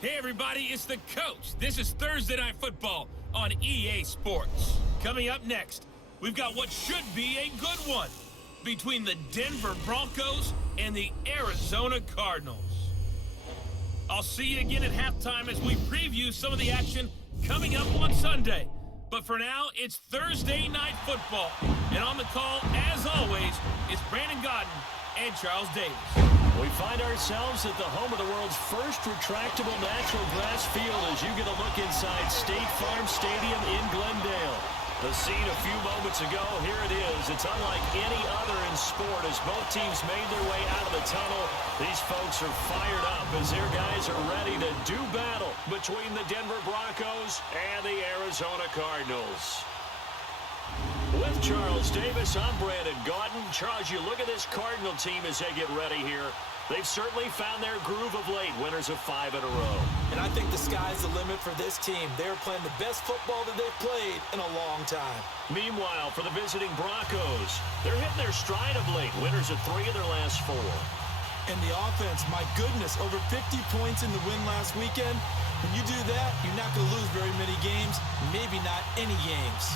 Hey everybody, it's the coach. This is Thursday Night Football on EA Sports. Coming up next, we've got what should be a good one between the Denver Broncos and the Arizona Cardinals. I'll see you again at halftime as we preview some of the action coming up on Sunday. But for now, it's Thursday Night Football. And on the call, as always, is Brandon Godden and Charles Davis. We find ourselves at the home of the world's first retractable natural grass field as you get a look inside State Farm Stadium in Glendale. The scene a few moments ago, here it is. It's unlike any other in sport as both teams made their way out of the tunnel. These folks are fired up as their guys are ready to do battle between the Denver Broncos and the Arizona Cardinals. With Charles Davis, I'm Brandon Godden. Charles, you look at this Cardinal team as they get ready here. They've certainly found their groove of late, winners of 5 in a row. And I think the sky's the limit for this team. They're playing the best football that they've played in a long time. Meanwhile, for the visiting Broncos, they're hitting their stride of late, winners of 3 of their last 4. And the offense, my goodness, over 50 points in the win last weekend. When you do that, you're not going to lose very many games, maybe not any games.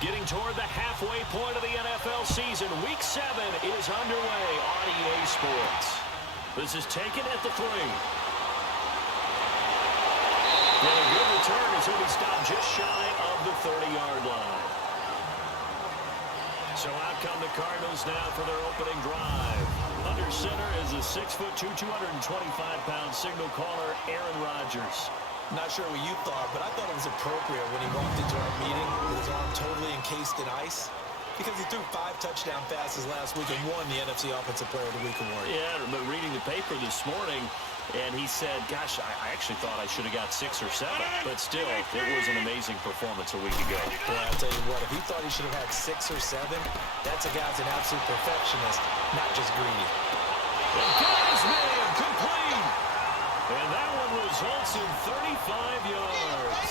Getting toward the halfway point of the NFL season, Week 7 is underway on EA Sports. This is taken at the 3. And a good return as he'll be stopped just shy of the 30-yard line. So out come the Cardinals now for their opening drive. Under center is a 6'2", 225-pound signal caller, Aaron Rodgers. Not sure what you thought, but I thought it was appropriate when he walked into our meeting with his arm totally encased in ice because he threw 5 touchdown passes last week and won the NFC Offensive Player of the Week award. Yeah, I remember reading the paper this morning, and he said, gosh, I actually thought I should have got 6 or 7, but still, it was an amazing performance a week ago. Well, I'll tell you what, if he thought he should have had 6 or 7, that's a guy's an absolute perfectionist, not just greedy. The guy's man complete! And that one results in 35 yards.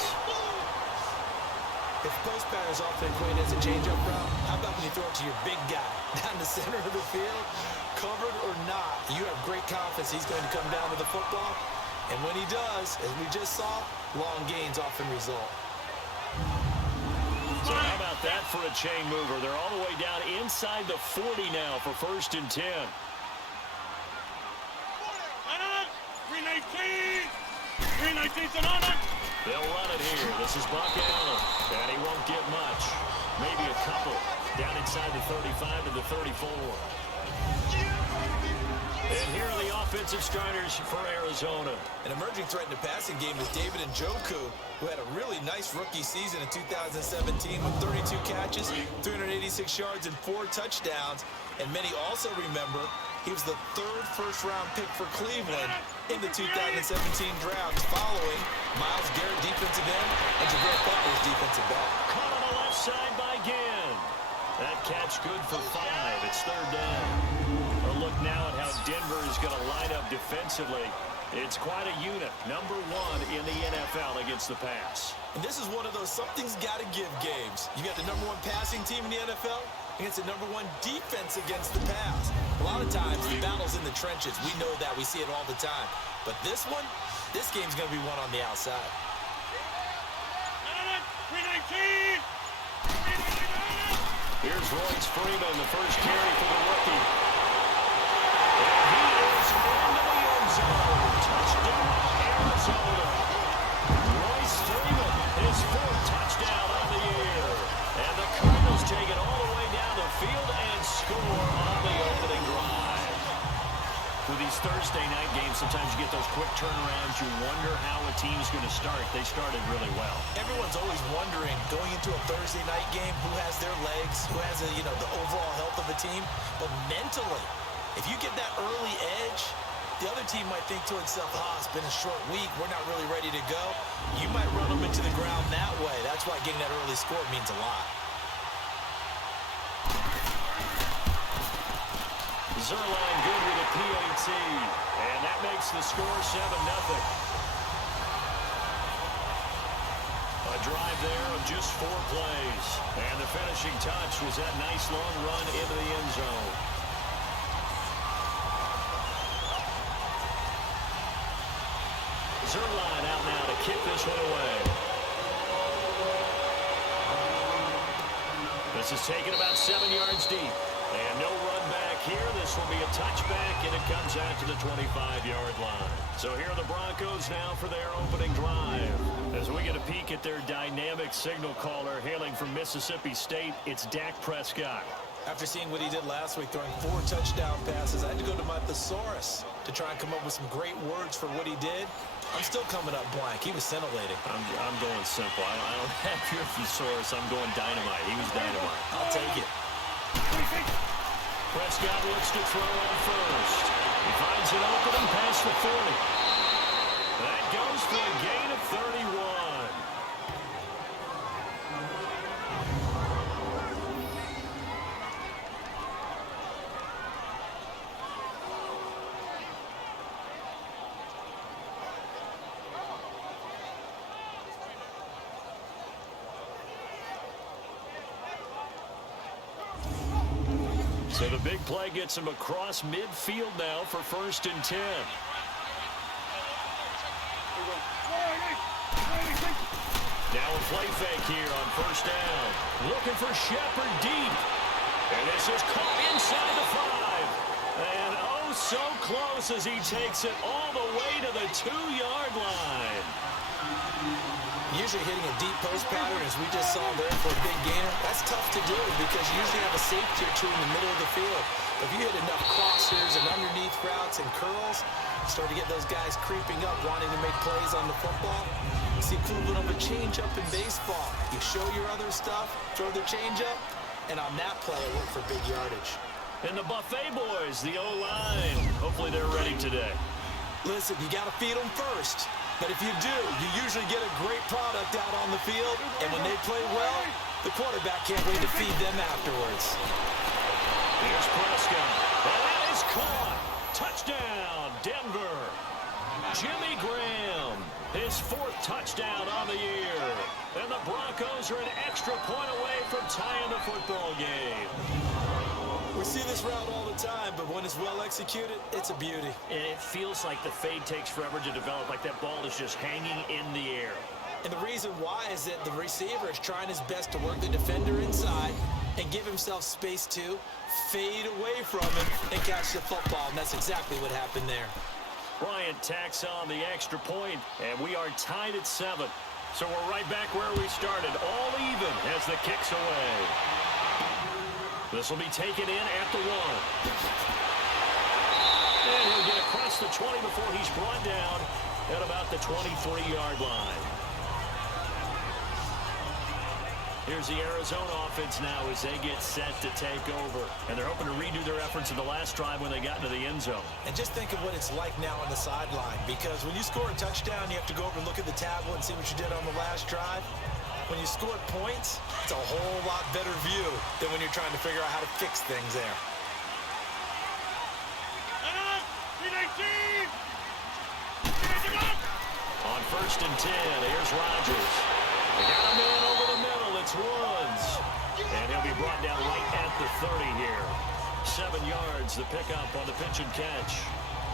If post pattern is often equated as a change-up route, how about when you throw it to your big guy down the center of the field? Covered or not, you have great confidence he's going to come down with the football. And when he does, as we just saw, long gains often result. So how about that for a chain mover? They're all the way down inside the 40 now for 1st and 10. 319's an honor. They'll run it here. This is Buck Allen. And he won't get much. Maybe a couple. Down inside the 35 to the 34. And here are the offensive starters for Arizona. An emerging threat in the passing game is David Njoku, who had a really nice rookie season in 2017 with 32 catches, 386 yards, and 4 touchdowns. And many also remember he was the 3rd first-round pick for Cleveland in the 2017 draft, following Myles Garrett, defensive end, and Jabril Peppers, defensive back. Caught on the left side by Ginn. That catch good for 5. It's 3rd down. A look now at how Denver is going to line up defensively. It's quite a unit, number 1 in the NFL against the pass. And this is one of those something's got to give games. You got the number 1 passing team in the NFL against the number 1 defense against the pass. A lot of times, the battle's in the trenches. We know that. We see it all the time. But this one, this game's going to be won on the outside. 319! Here's Royce Freeman, the first carry for the rookie. And he is into the end zone. Touchdown, Arizona. Royce Freeman, his 4th touchdown of the year. And the Cardinals take it all the way down the field and score on the opening drive. With these Thursday night games, sometimes you get those quick turnarounds. You wonder how a team's going to start. They started really well. Everyone's always wondering, going into a Thursday night game, who has their legs, who has the overall health of the team. But mentally, if you get that early edge, the other team might think to itself, it's been a short week, we're not really ready to go. You might run them into the ground that way. That's why getting that early score means a lot. Zerline good with a PAT. makes the score 7-0. A drive there of just 4 plays. And the finishing touch was that nice long run into the end zone. Zerline out now to kick this one away. This is taken about 7 yards deep. And no run back here. This will be a touchback, and it comes out to the 25-yard line. So here are the Broncos now for their opening drive. As we get a peek at their dynamic signal caller hailing from Mississippi State, it's Dak Prescott. After seeing what he did last week, throwing 4 touchdown passes, I had to go to my thesaurus to try and come up with some great words for what he did. I'm still coming up blank. He was scintillating. I'm going simple. I don't have your thesaurus. I'm going dynamite. He was dynamite. I'll take it. Prescott looks to throw on first. He finds an opening past the 40. That goes for a gain of 31. So the big play gets him across midfield now for 1st and 10. Now a play fake here on 1st down. Looking for Shepard deep. And this is caught inside the 5. And oh, so close as he takes it all the way to the 2-yard line. Usually hitting a deep post pattern, as we just saw there for a big gainer, that's tough to do because you usually have a safety or two in the middle of the field. But if you hit enough crossers and underneath routes and curls, start to get those guys creeping up, wanting to make plays on the football. It's the equivalent of a changeup in baseball. You show your other stuff, throw the changeup, and on that play, it went for big yardage. And the Buffet boys, the O-line, hopefully they're ready today. Listen, you got to feed them first. But if you do, you usually get a great product out on the field. And when they play well, the quarterback can't wait to feed them afterwards. Here's Prescott. And that is caught. Touchdown, Denver. Jimmy Graham, his 4th touchdown on the year. And the Broncos are an extra point away from tying the football game. We see this route all the time, but when it's well executed, it's a beauty. And it feels like the fade takes forever to develop, like that ball is just hanging in the air. And the reason why is that the receiver is trying his best to work the defender inside and give himself space to fade away from him and catch the football, and that's exactly what happened there. Bryant tacks on the extra point, and we are tied at 7. So we're right back where we started, all even as the kick's away. This will be taken in at the 1. And he'll get across the 20 before he's brought down at about the 23-yard line. Here's the Arizona offense now as they get set to take over. And they're hoping to redo their efforts in the last drive when they got into the end zone. And just think of what it's like now on the sideline, because when you score a touchdown, you have to go over and look at the tablet and see what you did on the last drive. When you score points, it's a whole lot better view than when you're trying to figure out how to fix things there. On 1st and 10, here's Rodgers. They got a man over the middle. It's Woods. And he'll be brought down right at the 30 here. 7 yards, the pickup on the pitch and catch.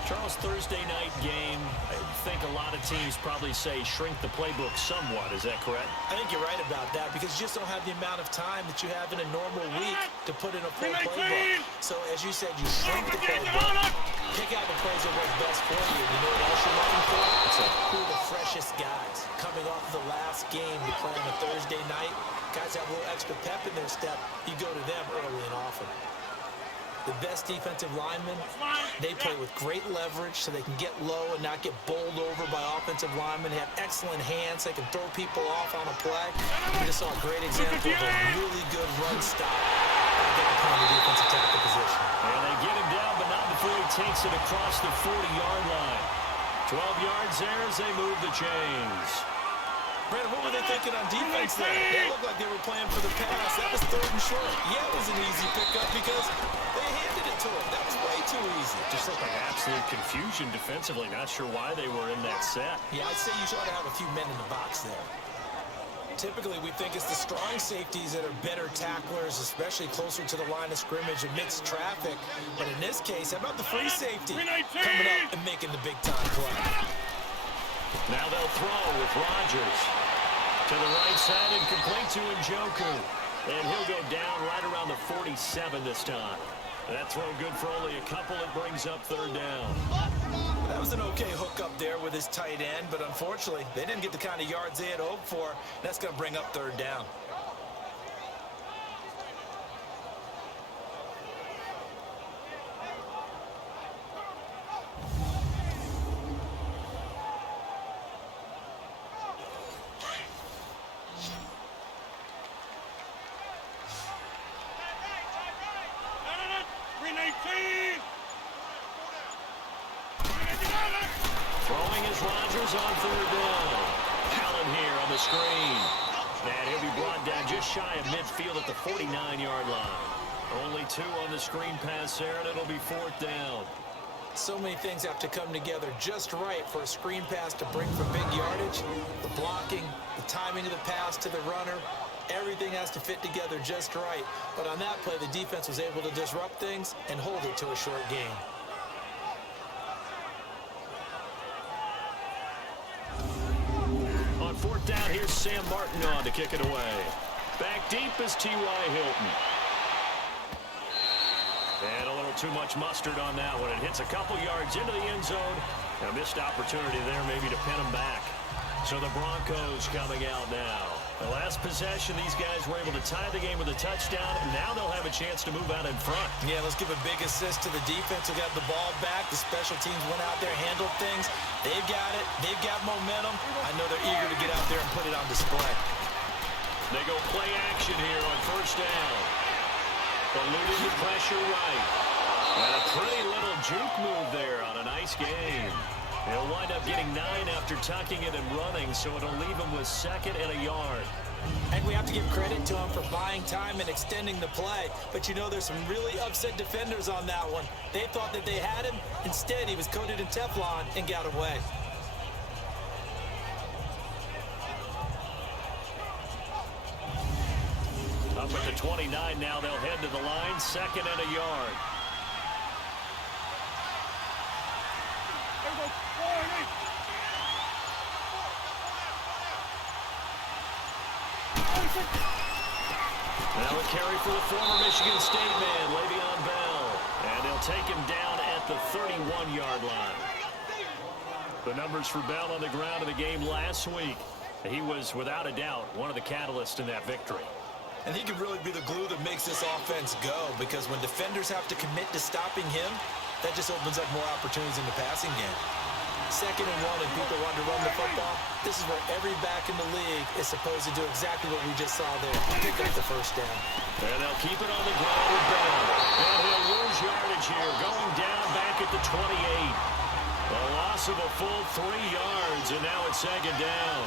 Charles, Thursday night game, I think a lot of teams probably say shrink the playbook somewhat. Is that correct? I think you're right about that because you just don't have the amount of time that you have in a normal week to put in a full playbook. So, as you said, you shrink the playbook, pick out the plays that work best for you. You know what else you're looking for? Who are the freshest guys coming off the last game to play on a Thursday night? Guys have a little extra pep in their step. You go to them early and often. The best defensive linemen, they play with great leverage so they can get low and not get bowled over by offensive linemen. They have excellent hands. They can throw people off on a play. We just saw a great example of a really good run stop by that kind of defensive tackle position. And they get him down, but not before he takes it across the 40-yard line. 12 yards there as they move the chains. Brandon, what were they thinking on defense there? They looked like they were playing for the pass. That was 3rd and short. Yeah, it was an easy pickup because they handed it to him. That was way too easy. Just looked like absolute confusion defensively. Not sure why they were in that set. Yeah, I'd say you ought to have a few men in the box there. Typically, we think it's the strong safeties that are better tacklers, especially closer to the line of scrimmage amidst traffic. But in this case, how about the free safety coming up and making the big-time play? Now they'll throw with Rodgers. To the right side and complete to Njoku. And he'll go down right around the 47 this time. That throw good for only a couple. It brings up 3rd down. That was an okay hook up there with his tight end, but unfortunately, they didn't get the kind of yards they had hoped for. That's going to bring up 3rd down. Throwing is Rodgers on 3rd down. Allen here on the screen. And he'll be brought down just shy of midfield at the 49-yard line. Only 2 on the screen pass there, and it'll be 4th down. So many things have to come together just right for a screen pass to bring for big yardage. The blocking, the timing of the pass to the runner, everything has to fit together just right. But on that play, the defense was able to disrupt things and hold it to a short gain. On 4th down, here's Sam Martin on to kick it away. Back deep is T.Y. Hilton. And a little too much mustard on that one. It hits a couple yards into the end zone. A missed opportunity there maybe to pin him back. So the Broncos coming out now. The last possession, these guys were able to tie the game with a touchdown, and now they'll have a chance to move out in front. Yeah, let's give a big assist to the defense who got the ball back. The special teams went out there, handled things. They've got it. They've got momentum. I know they're eager to get out there and put it on display. They go play action here on 1st down. Eluding the pressure right. And a pretty little juke move there on a nice game. He'll wind up getting 9 after tucking it and running, so it'll leave him with 2nd and a yard. And we have to give credit to him for buying time and extending the play. But you know, there's some really upset defenders on that one. They thought that they had him. Instead, he was coated in Teflon and got away. Up at the 29 now, they'll head to the line, 2nd and a yard. Now a carry for the former Michigan State man, Le'Veon Bell. And they'll take him down at the 31-yard line. The numbers for Bell on the ground in the game last week. He was, without a doubt, one of the catalysts in that victory. And he can really be the glue that makes this offense go, because when defenders have to commit to stopping him, that just opens up more opportunities in the passing game. 2nd and 1 and people want to run the football. This is where every back in the league is supposed to do exactly what we just saw there. Pick up the 1st down. And they'll keep it on the ground with Bell. And he'll lose yardage here, going down back at the 28. A loss of a full 3 yards, and now it's 2nd down.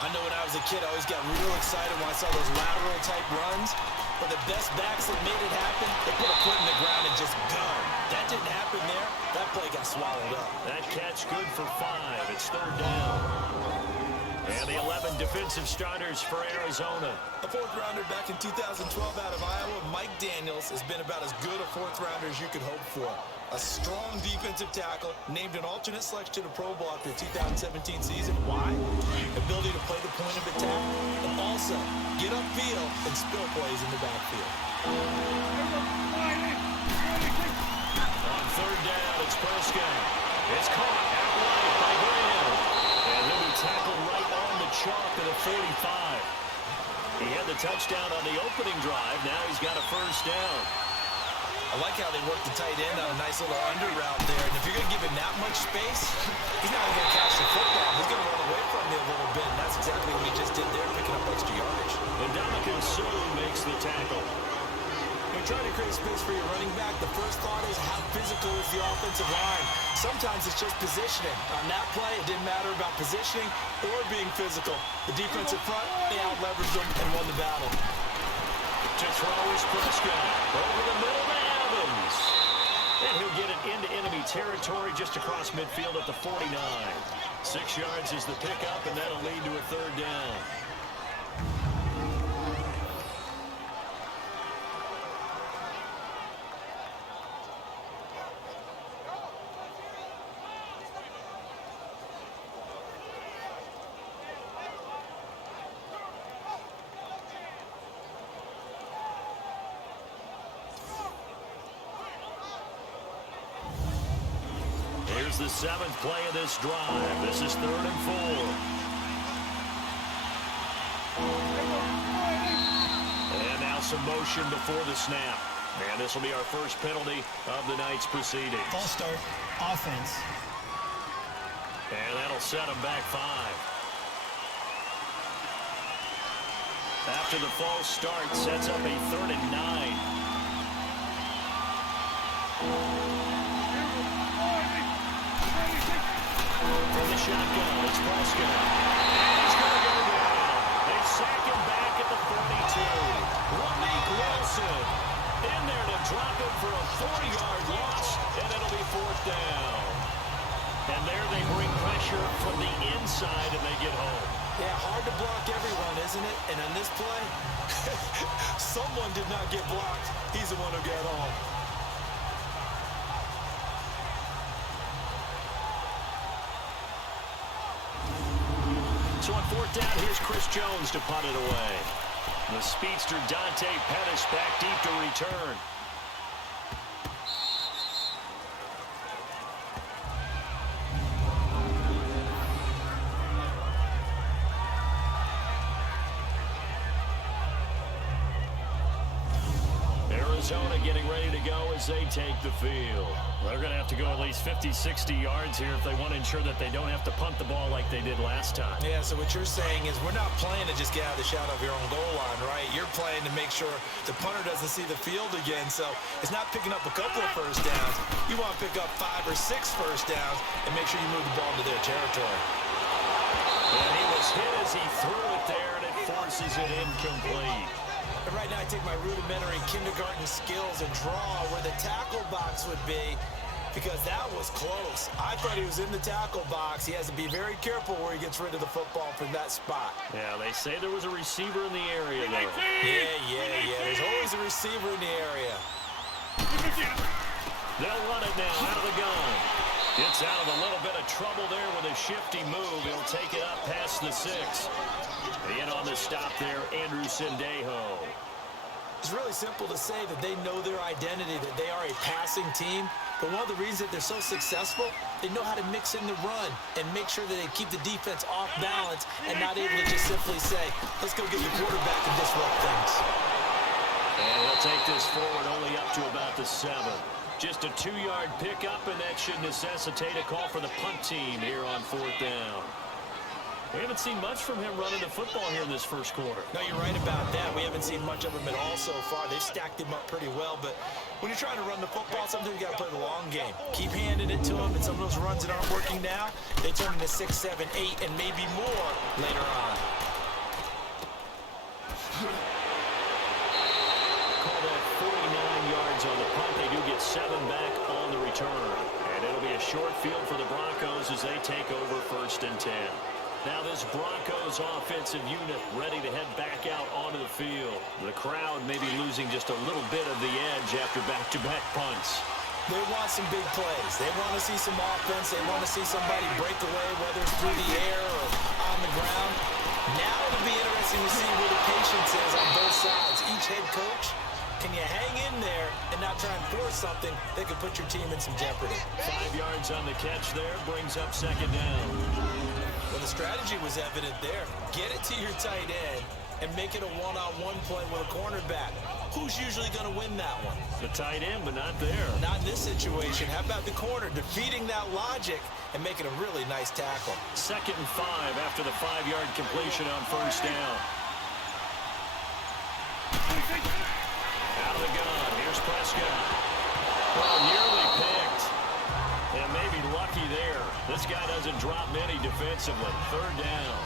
I know when I was a kid, I always got real excited when I saw those lateral-type runs. But the best backs that made it happen, they put a foot in the ground and just go. That didn't happen there. That play got swallowed up. That catch good for 5. It's 3rd down. And the 11 defensive starters for Arizona. A 4th-rounder back in 2012 out of Iowa, Mike Daniels, has been about as good a 4th-rounder as you could hope for. A strong defensive tackle, named an alternate selection to Pro Bowl after the 2017 season. Why? Ability to play the point of attack, and also get upfield and spill plays in the backfield. On 3rd down, it's Prescott. It's caught out wide by Graham. And he'll be tackled right on the chalk at the 45. He had the touchdown on the opening drive. Now he's got a 1st down. I like how they work the tight end on a nice little under route there. And if you're going to give him that much space, he's not going to catch the football. He's going to run away from you a little bit. And that's exactly what he just did there, picking up extra yardage. And Dominican Sue makes the tackle. When you're trying to create space for your running back, the first thought is how physical is the offensive line. Sometimes it's just positioning. On that play, it didn't matter about positioning or being physical. The defensive front, they out-leveraged them and won the battle. To throw is Prescott. Over the middle to Evans. And he'll get it into enemy territory just across midfield at the 49. 6 yards is the pickup, and that'll lead to a third down. Here's the 7th play of this drive. This is 3rd and 4. And now some motion before the snap. And this will be our first penalty of the night's proceedings. False start, offense. And that'll set them back 5. After the false start, sets up a 3rd and 9. From the shotgun, it's Prescott. And he's going to go down. They sack him back at the 42. Malik Wilson in there to drop him for a 40-yard loss, and it'll be 4th down. And there they bring pressure from the inside, and they get home. Yeah, hard to block everyone, isn't it? And on this play, someone did not get blocked. He's the one who got home. So on 4th down, here's Chris Jones to punt it away. The speedster Dante Pettis back deep to return. Arizona getting ready to go as they take the field. They're going to have to go at least 50, 60 yards here if they want to ensure that they don't have to punt the ball like they did last time. Yeah, so what you're saying is we're not playing to just get out of the shadow of your own goal line, right? You're playing to make sure the punter doesn't see the field again. So it's not picking up a couple of first downs. You want to pick up 5 or 6 first downs and make sure you move the ball into their territory. And he was hit as he threw it there, and it forces it incomplete. And right now I take my rudimentary kindergarten skills and draw where the tackle box would be because that was close. I thought he was in the tackle box. He has to be very careful where he gets rid of the football from that spot. Yeah, they say there was a receiver in the area, though. Yeah. There's always a receiver in the area. They'll run it now out of the gun. Gets out of a little bit of trouble there with a shifty move. He'll take it up past the 6. In on the stop there, Andrew Sendejo. It's really simple to say that they know their identity, that they are a passing team. But one of the reasons that they're so successful, they know how to mix in the run and make sure that they keep the defense off balance and not able to just simply say, let's go get the quarterback and disrupt things. And he'll take this forward only up to about the 7. Just a 2-yard pickup, and that should necessitate a call for the punt team here on 4th down. We haven't seen much from him running the football here in this first quarter. No, you're right about that. We haven't seen much of him at all so far. They've stacked him up pretty well, but when you're trying to run the football, sometimes you got to play the long game. Keep handing it to him, and some of those runs that aren't working now, they turn into 6, 7, 8, and maybe more later on. Call that 49 yards on the punt. They do get 7 back on the return. And it'll be a short field for the Broncos as they take over 1st and 10. Now this Broncos offensive unit ready to head back out onto the field. The crowd may be losing just a little bit of the edge after back-to-back punts. They want some big plays. They want to see some offense. They want to see somebody break away, whether it's through the air or on the ground. Now it'll be interesting to see where the patience is on both sides. Each head coach, can you hang in there and not try and force something that could put your team in some jeopardy? 5 yards on the catch there brings up 2nd down. Well, the strategy was evident there. Get it to your tight end and make it a one-on-one play with a cornerback. Who's usually going to win that one? The tight end, but not there. Not in this situation. How about the corner defeating that logic and making a really nice tackle? 2nd and 5 after the 5-yard completion on 1st down. Out of the gun. Prescott. Oh, nearly picked. And maybe lucky there. This guy doesn't drop many defensively. Third down.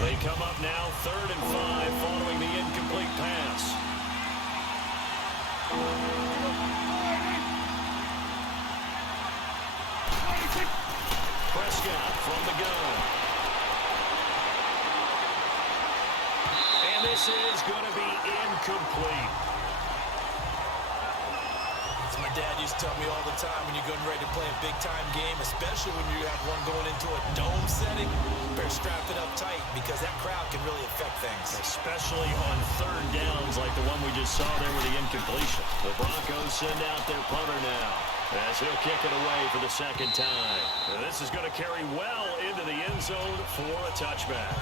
They come up now, 3rd and 5, following the incomplete pass. Prescott from the gun. And this is going to be incomplete. As my dad used to tell me all the time, when you're getting ready to play a big-time game, especially when you have one going into a dome setting, you better strap it up tight because that crowd can really affect things. Especially on 3rd downs like the one we just saw there with the incompletion. The Broncos send out their punter now as he'll kick it away for the 2nd time. And this is going to carry well into the end zone for a touchback.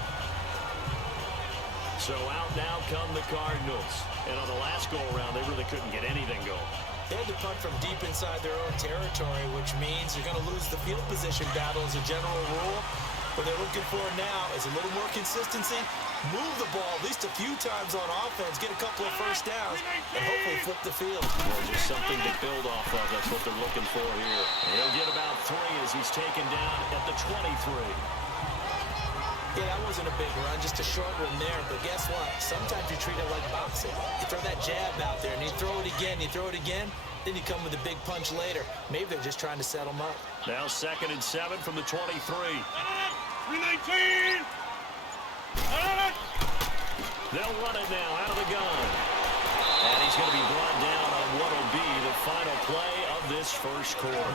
So out now come the Cardinals. And on the last go-around, they really couldn't get anything going. They had to punt from deep inside their own territory, which means you're going to lose the field position battle as a general rule. What they're looking for now is a little more consistency, move the ball at least a few times on offense, get a couple of first downs, and hopefully flip the field. Well, just something to build off of. That's what they're looking for here. And he'll get about 3 as he's taken down at the 23. Yeah, that wasn't a big run, just a short one there. But guess what? Sometimes you treat it like boxing. You throw that jab out there, and you throw it again, then you come with a big punch later. Maybe they're just trying to set them up. Now 2nd and 7 from the 23. 319! They'll run it now out of the gun. And he's going to be brought down on what will be the final play of this first quarter.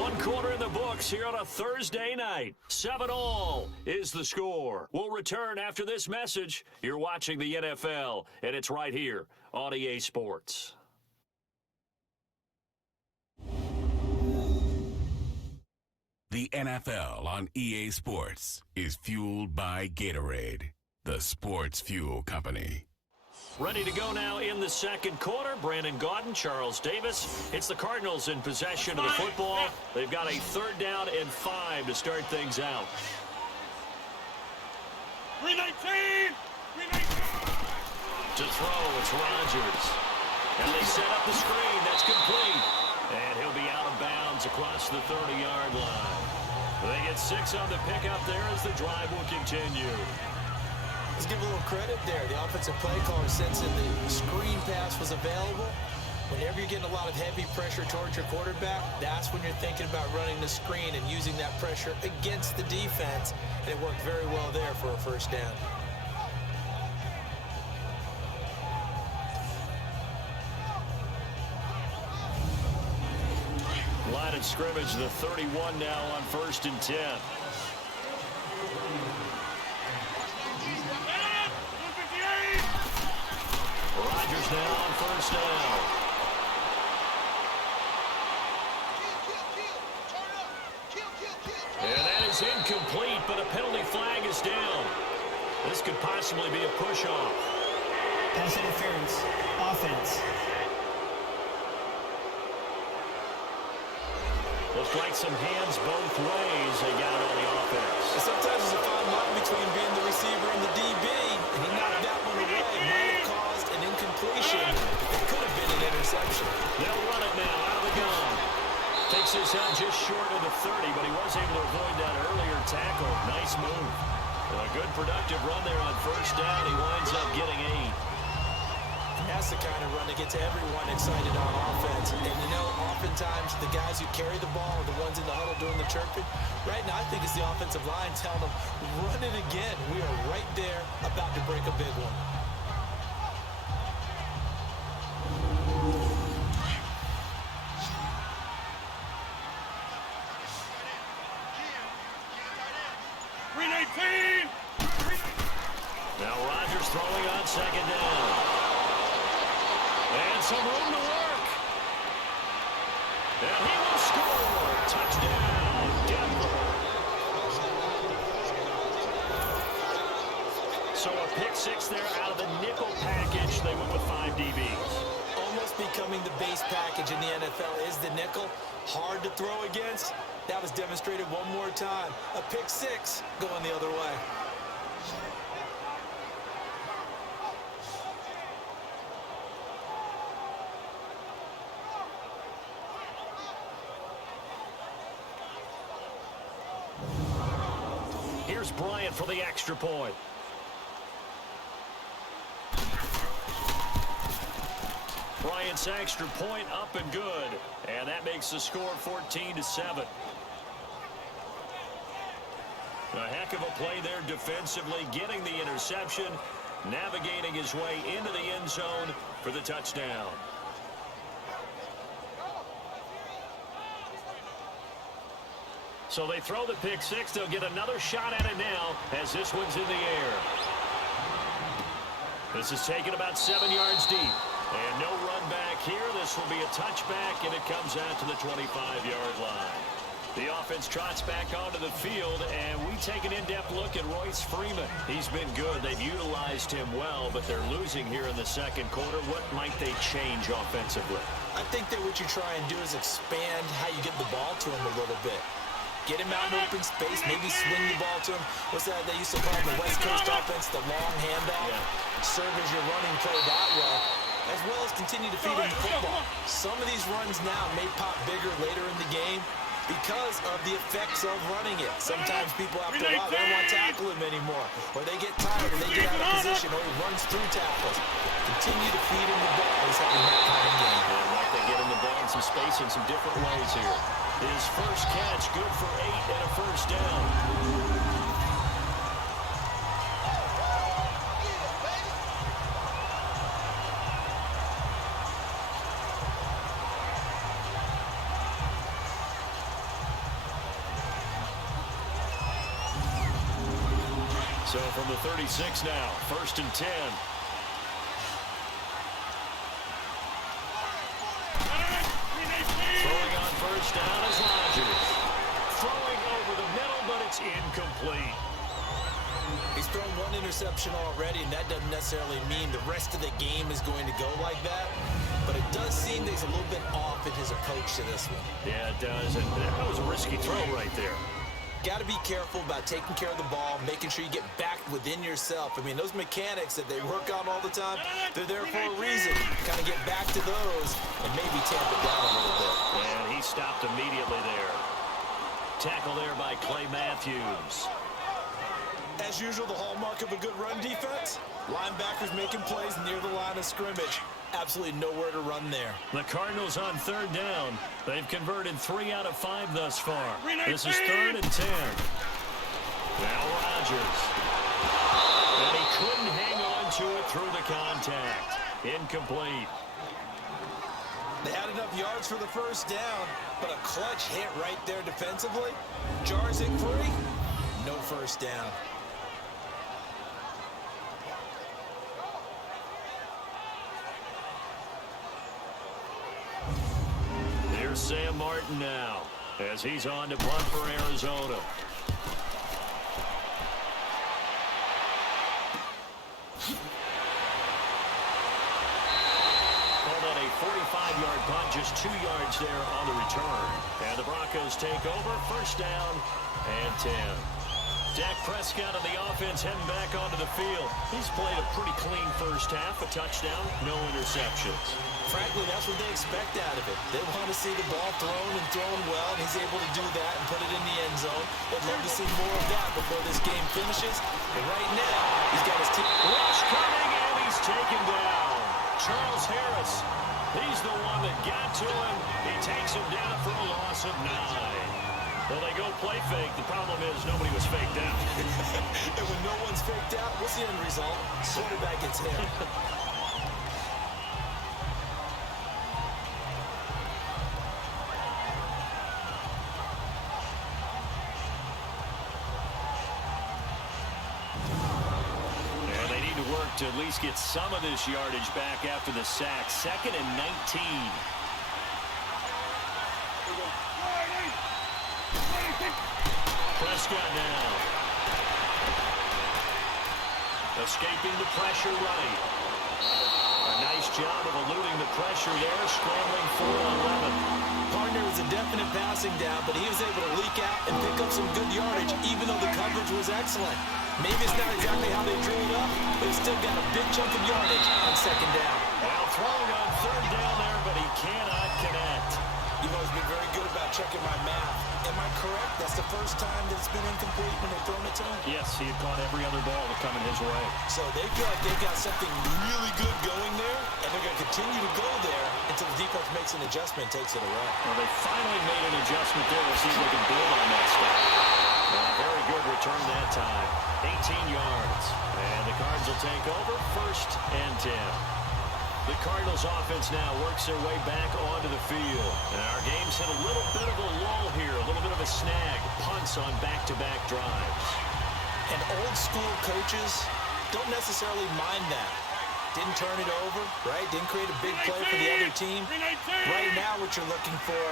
1 quarter in the books here on a Thursday night. 7-all is the score. We'll return after this message. You're watching the NFL, and it's right here on EA Sports. The NFL on EA Sports is fueled by Gatorade, the sports fuel company. Ready to go now in the 2nd quarter. Brandon Gaudin, Charles Davis. It's the Cardinals in possession of the football. They've got a 3rd down and 5 to start things out. 319! To throw, it's Rodgers. And they set up the screen. That's complete. And he'll be out of bounds across the 30-yard line. They get 6 on the pickup there as the drive will continue. Let's give a little credit there. The offensive play caller sensing the screen pass was available. Whenever you're getting a lot of heavy pressure towards your quarterback, that's when you're thinking about running the screen and using that pressure against the defense. And it worked very well there for a first down. Line of scrimmage, the 31 now on 1st and 10. Rodgers now on 1st down. And that is incomplete, but a penalty flag is down. This could possibly be a push-off. Pass interference. Offense. Looks like some hands both ways. They got it on the offense. Sometimes there's a fine line between being the receiver and the DB, and he knocked that one away. Might have caused an incompletion. It could have been an interception. They'll run it now out of the gun. Takes his head just short of the 30, but he was able to avoid that earlier tackle. Nice move. A good productive run there on 1st down. He winds up getting 8. That's the kind of run that gets everyone excited on offense. And, you know, oftentimes the guys who carry the ball are the ones in the huddle doing the chirping. Right now, I think it's the offensive line telling them, run it again. We are right there about to break a big one. Now Rodgers throwing on 2nd down. And some room to work. And he will score. Touchdown, Denver. So a pick 6 there out of the nickel package. They went with 5 DBs. Almost becoming the base package in the NFL is the nickel. Hard to throw against. That was demonstrated one more time. A pick six going the other way. Here's Bryant for the extra point. Bryant's extra point up and good. And that makes the score 14-7. A heck of a play there defensively, getting the interception, navigating his way into the end zone for the touchdown. So they throw the pick six. They'll get another shot at it now as this one's in the air. This is taken about 7 yards deep. And no run back here. This will be a touchback, and it comes out to the 25-yard line. The offense trots back onto the field, and we take an in-depth look at Royce Freeman. He's been good. They've utilized him well, but they're losing here in the second quarter. What might they change offensively? I think that what you try and do is expand how you get the ball to him a little bit. Get him out in open space, maybe swing the ball to him. What's that they used to call the West Coast offense, the long handoff? Yeah. Serve as your running play that way, as well as continue to feed him the football. Some of these runs now may pop bigger later in the game because of the effects of running it. Sometimes people after a while, they don't want to tackle him anymore, or they get tired, or they get out of position, or he runs through tackles. Continue to feed him the ball. He's having that kind of game. And like they get him the ball in some space in some different ways here. His first catch, good for 8 and a first down. So from the 36 now, 1st and 10. Throwing on first down is Rodgers. Throwing over the middle, but it's incomplete. He's thrown one interception already, and that doesn't necessarily mean the rest of the game is going to go like that. But it does seem that he's a little bit off in his approach to this one. Yeah, it does. And that was a risky throw right there. Got to be careful about taking care of the ball, making sure you get back within yourself. I mean, those mechanics that they work on all the time, they're there for a reason. Kind of get back to those and maybe tamp it down a little bit. And he stopped immediately there. Tackle there by Clay Matthews. As usual, the hallmark of a good run defense, linebackers making plays near the line of scrimmage. Absolutely nowhere to run there. The Cardinals on 3rd down. They've converted 3 out of 5 thus far. This is 3rd and 10. Now Rodgers. And he couldn't hang on to it through the contact. Incomplete. They had enough yards for the first down, but a clutch hit right there defensively. Jars it free. No first down. Here's Sam Martin now as he's on to punt for Arizona. Call that a 45-yard punt, just 2 yards there on the return. And the Broncos take over, first down and 10. Dak Prescott on the offense heading back onto the field. He's played a pretty clean first half, a touchdown, no interceptions. Frankly, that's what they expect out of it. They want to see the ball thrown and thrown well, and he's able to do that and put it in the end zone. They'd love to see more of that before this game finishes. But right now, he's got his team. Rush coming, and he's taken down. Charles Harris, he's the one that got to him. He takes him down for a loss of 9. Well, they go play fake. The problem is nobody was faked out. And when no one's faked out, what's the end result? Quarterback gets hit. And they need to work to at least get some of this yardage back after the sack. 2nd and 19. Prescott now. Escaping the pressure right. Nice job of eluding the pressure there, scrambling 4-on-11. Partner was a definite passing down, but he was able to leak out and pick up some good yardage, even though the coverage was excellent. Maybe it's not exactly how they drew it up, but he still got a big chunk of yardage on second down. Well, throwing on third down there, but he cannot connect. You've always been very good about checking my math. Am I correct? That's the first time that it's been incomplete when they've thrown it to him? Yes, he had caught every other ball that coming his way. So they feel like they've got something really good going there, and they're going to continue to go there until the defense makes an adjustment and takes it away. Well, they finally made an adjustment there. We'll see if they can build on that stuff. Very good return that time. 18 yards. And the Cards will take over, 1st and 10. The Cardinals offense now works their way back onto the field. And our game's hit a little bit of a lull here, a little bit of a snag. Punts on back-to-back drives. And old school coaches don't necessarily mind that. Didn't turn it over, right? Didn't create a big play for the other team. Right now what you're looking for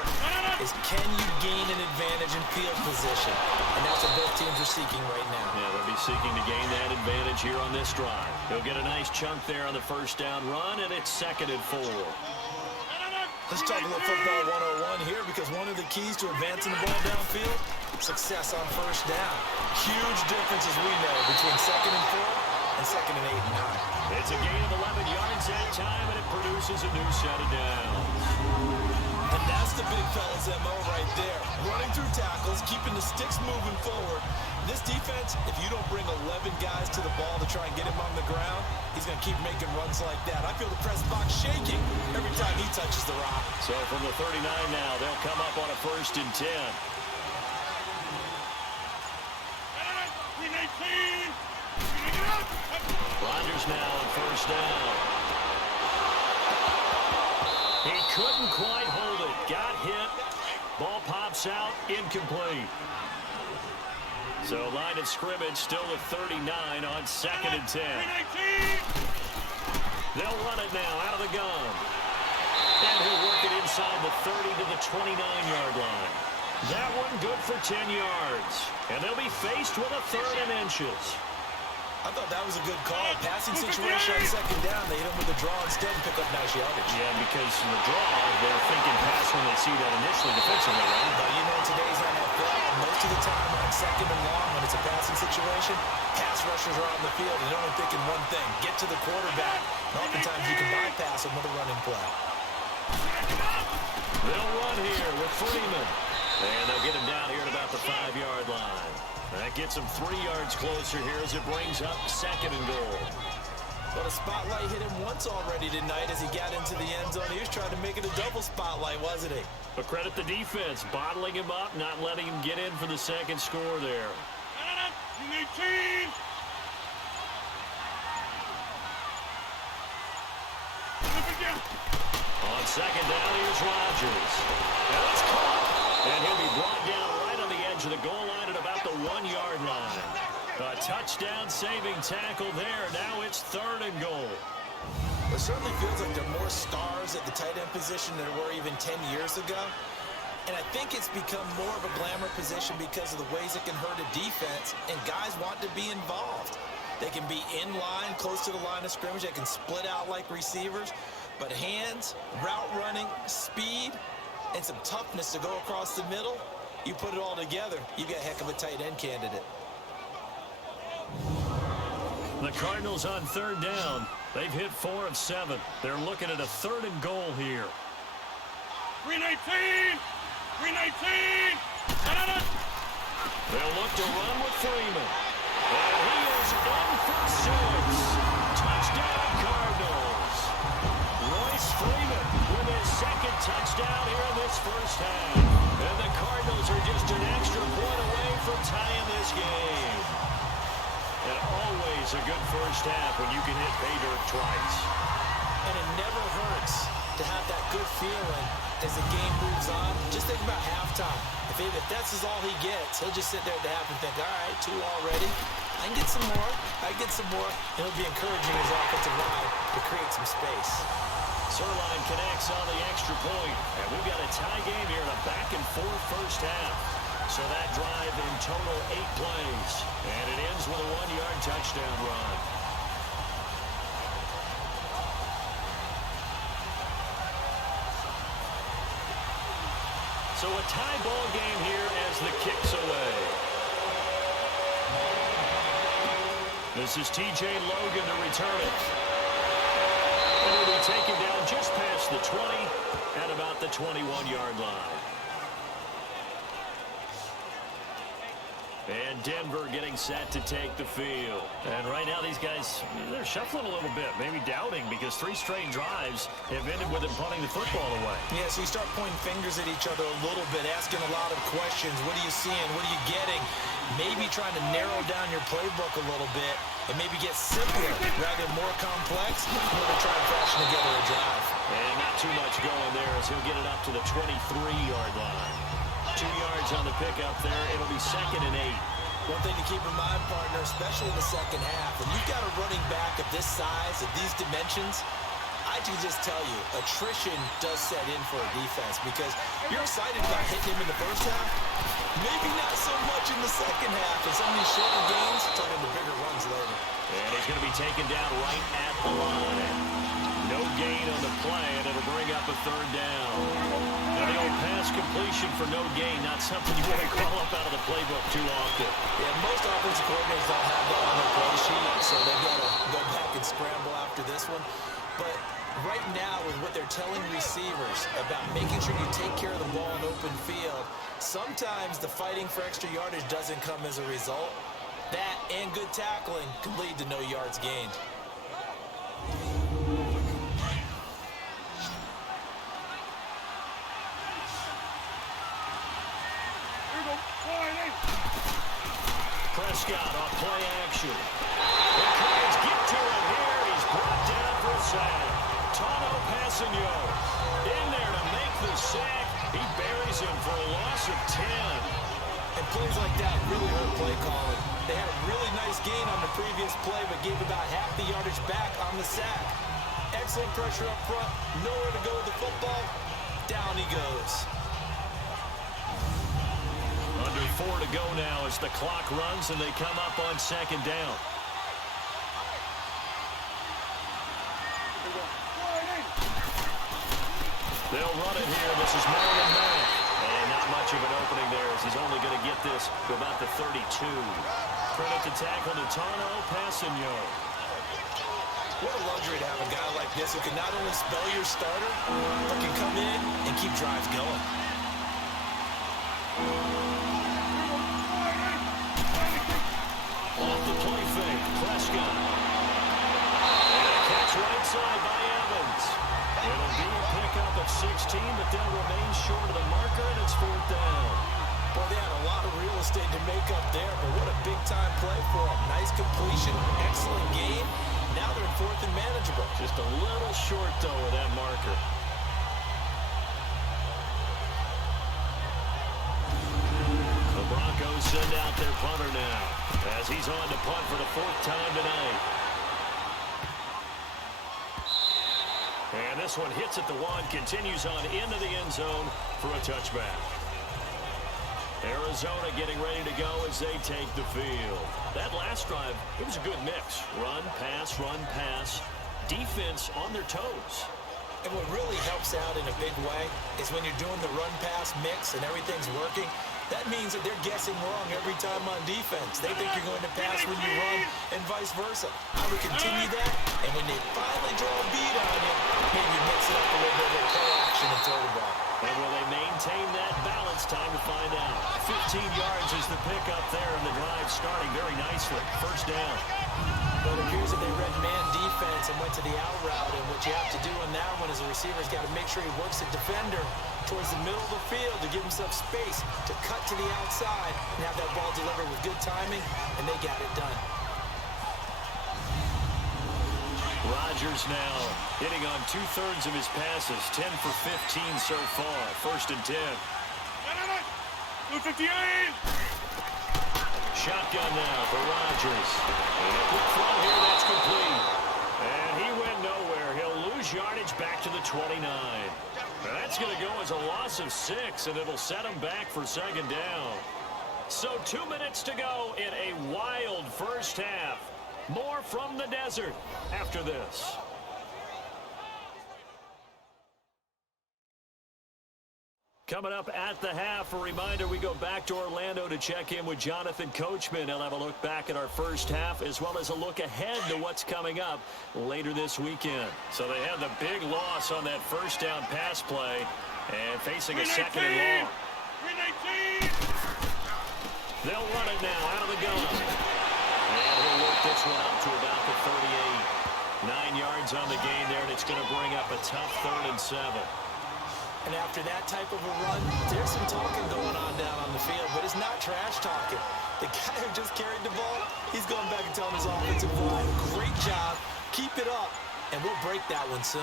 is can you gain an advantage in field position? And that's what both teams are seeking right now. Yeah, they'll be seeking to gain that advantage here on this drive. He'll get a nice chunk there on the first down run, and it's 2nd and 4. Let's talk a little football 101 here, because one of the keys to advancing the ball downfield, success on first down. Huge difference, as we know, between 2nd and 4 and 2nd and 8 and 9. It's a gain of 11 yards that time, and it produces a new set of downs. And that's the big fella's MO right there. Running through tackles, keeping the sticks moving forward. This defense, if you don't bring 11 guys to the ball to try and get him on the ground, he's going to keep making runs like that. I feel the press box shaking every time he touches the rock. So from the 39 now, they'll come up on a 1st and 10. Rodgers now on 1st down. He couldn't quite hold it. Got hit. Ball pops out. Incomplete. So line of scrimmage still at 39 on 2nd and 10. They'll run it now out of the gun. And he'll work it inside the 30 to the 29-yard line. That one good for 10 yards. And they'll be faced with a 3rd and inches. I thought that was a good call. Passing situation on 2nd down. They hit him with a draw instead and pick up nice yardage. Yeah, because in the draw, they're thinking pass when they see that initially defensively, right? But you know, today's NFL, most of the time on 2nd and long, when it's a passing situation, pass rushers are on the field and they're only thinking one thing, get to the quarterback. And oftentimes you can bypass them with a running play. They'll run here with Freeman. And they'll get him down here at about the 5-yard line. That gets him 3 yards closer here as it brings up 2nd and goal. Well, the spotlight hit him once already tonight as he got into the end zone. He was trying to make it a double spotlight, wasn't he? But credit the defense, bottling him up, not letting him get in for the second score there. On 2nd down, here's Rodgers. Now it's caught. And he'll be brought down right on the edge of the goal line at about the 1-yard line. A touchdown-saving tackle there. Now it's 3rd and goal. It certainly feels like there are more stars at the tight end position than there were even 10 years ago. And I think it's become more of a glamour position because of the ways it can hurt a defense, and guys want to be involved. They can be in line, close to the line of scrimmage. They can split out like receivers. But hands, route running, speed, and some toughness to go across the middle, you put it all together, you get a heck of a tight end candidate. The Cardinals on 3rd down. They've hit 4 of 7. They're looking at a 3rd and goal here. 319! 319! They'll look to run with Freeman. And he is in for 6. Touchdown, Cardinals. Royce Freeman with his 2nd touchdown here in this first half. And the Cardinals are just an extra point away from tying this game. And always a good first half when you can hit pay dirt twice. And it never hurts to have that good feeling as the game moves on. Just think about halftime. If that's all he gets, he'll just sit there at the half and think, all right, 2 already. I can get some more. I can get some more. And he'll be encouraging his offensive line to create some space. Sirline connects on the extra point. And we've got a tie game here in a back-and-forth first half. So that drive in total 8 plays. And it ends with a 1-yard touchdown run. So a tie ball game here as the kick's away. This is T.J. Logan to return it. And it'll be taken down just past the 20 at about the 21-yard line. And Denver getting set to take the field. And right now these guys, they're shuffling a little bit, maybe doubting, because 3 straight drives have ended with them punting the football away. Yeah, so you start pointing fingers at each other a little bit, asking a lot of questions. What are you seeing? What are you getting? Maybe trying to narrow down your playbook a little bit and maybe get simpler rather than more complex in order to try and fashion together a drive. And not too much going there as he'll get it up to the 23-yard line. 2 yards on the pickup there. It'll be 2nd and 8. One thing to keep in mind, partner, especially in the second half, when you've got a running back of this size, of these dimensions, I can just tell you, attrition does set in for a defense because you're excited about hitting him in the first half, maybe not so much in the second half, and some of these shorter gains turn into bigger runs later. And he's going to be taken down right at the line. No gain on the play, and it'll bring up a 3rd down. Now, the old pass completion for no gain, not something you want to call up out of the playbook too often. Yeah, most offensive coordinators don't have that on their play sheet, so they've got to go back and scramble after this one. But right now, with what they're telling receivers about making sure you take care of the ball in open field, sometimes the fighting for extra yardage doesn't come as a result. That and good tackling can lead to no yards gained. Prescott on play action. The Cardinals get to him here. He's brought down for a sack. Tano Passanio in there to make the sack. He buries him for a loss of 10. And plays like that really hurt play calling. They had a really nice gain on the previous play, but gave about half the yardage back on the sack. Excellent pressure up front. Nowhere to go with the football. Down he goes. Under 4 to go now as the clock runs and they come up on 2nd down. They'll run it here. This is Marlon Mack. And not much of an opening there as he's only going to get this to about the 32. Credit to tackle to Tano Passanio. What a luxury to have a guy like this who can not only spell your starter, but can come in and keep drives going. Off the play fake, Prescott. And a catch right side by Evans. It'll be a pickup of 16, but they'll remain short of the marker, and it's 4th down. Boy, they had a lot of real estate to make up there, but what a big-time play for them. Nice completion, excellent game. Now they're in 4th and manageable. Just a little short, though, of that marker. The Broncos send out their punter now as he's on to punt for the 4th time tonight. And this one hits at the 1, continues on into the end zone for a touchback. Arizona getting ready to go as they take the field. That last drive, it was a good mix. Run, pass, defense on their toes. And what really helps out in a big way is when you're doing the run-pass mix and everything's working, that means that they're guessing wrong every time on defense. They think you're going to pass when you run and vice versa. I would continue that, and when they finally draw a beat on you, maybe mix it up a little bit with play action and throw the ball. And will they maintain that balance? Time to find out. 15 yards is the pickup there, and the drive starting very nicely. 1st down. But it appears that they read man defense and went to the out route, and what you have to do on that one is the receiver's got to make sure he works the defender towards the middle of the field to give himself space to cut to the outside and have that ball delivered with good timing, and they got it done. Rodgers now hitting on 2/3 of his passes, 10 for 15 so far. 1st and 10. 258! Shotgun now for Rodgers. And a quick throw here, that's complete. And he went nowhere. He'll lose yardage back to the 29. And that's going to go as a loss of 6, and it'll set him back for 2nd down. So 2 minutes to go in a wild 1st half. More from the desert after this. Coming up at the half, a reminder, we go back to Orlando to check in with Jonathan Coachman. He'll have a look back at our first half as well as a look ahead to what's coming up later this weekend. So they had the big loss on that first down pass play and facing a second and long. They'll run it now out of the gun. And he'll work this one up to about the 38. 9 yards on the gain there, and it's going to bring up a tough 3rd and 7. And after that type of a run, there's some talking going on down on the field, but it's not trash talking. The guy who just carried the ball, he's going back and telling his offensive line, great job, keep it up, and we'll break that one soon.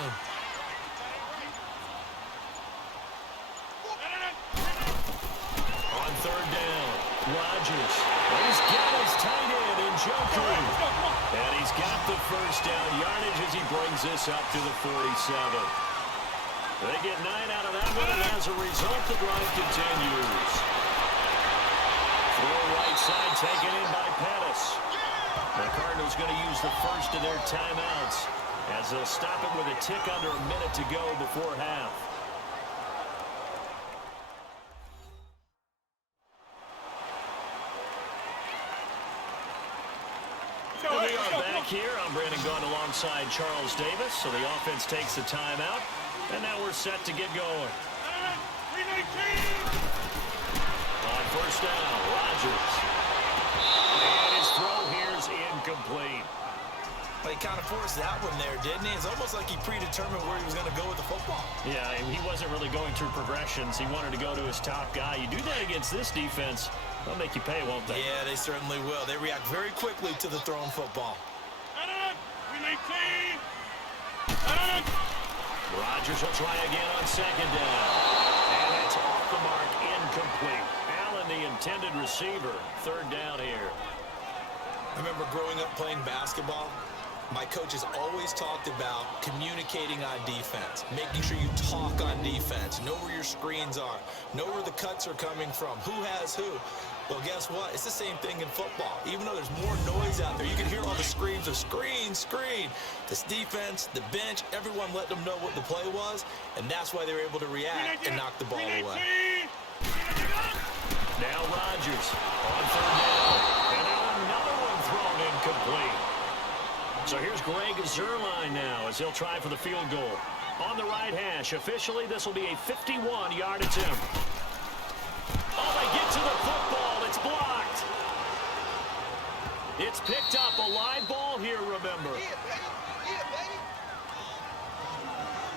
On 3rd down, Rodgers. He's got his tight end in Joku. And he's got the first down yardage as he brings this up to the 47. They get 9 out of that one, and as a result, the drive continues. Throw right side taken in by Pettis. The Cardinals going to use the first of their timeouts as they'll stop it with a tick under a minute to go before half. And we are back here. I'm Brandon Gaughan alongside Charles Davis. So the offense takes the timeout. And now we're set to get going. On first down, Rodgers. And his throw here's incomplete. Well, he kind of forced that one there, didn't he? It's almost like he predetermined where he was going to go with the football. Yeah, he wasn't really going through progressions. He wanted to go to his top guy. You do that against this defense, they'll make you pay, won't they? Yeah, they certainly will. They react very quickly to the thrown football. Rodgers will try again on 2nd down. And it's off the mark, incomplete. Allen, the intended receiver. 3rd down here. I remember growing up playing basketball, my coaches always talked about communicating on defense, making sure you talk on defense, know where your screens are, know where the cuts are coming from, who has who. Well, guess what? It's the same thing in football. Even though there's more noise out there, you can hear all the screams of screen, screen. This defense, the bench, everyone let them know what the play was, and that's why they were able to react and knock the ball away. Now Rodgers on 3rd down. And now another one thrown incomplete. So here's Greg Zuerlein now as he'll try for the field goal. On the right hash, officially this will be a 51-yard attempt. Oh, they get to the football. It's blocked. It's picked up. A live ball here, remember.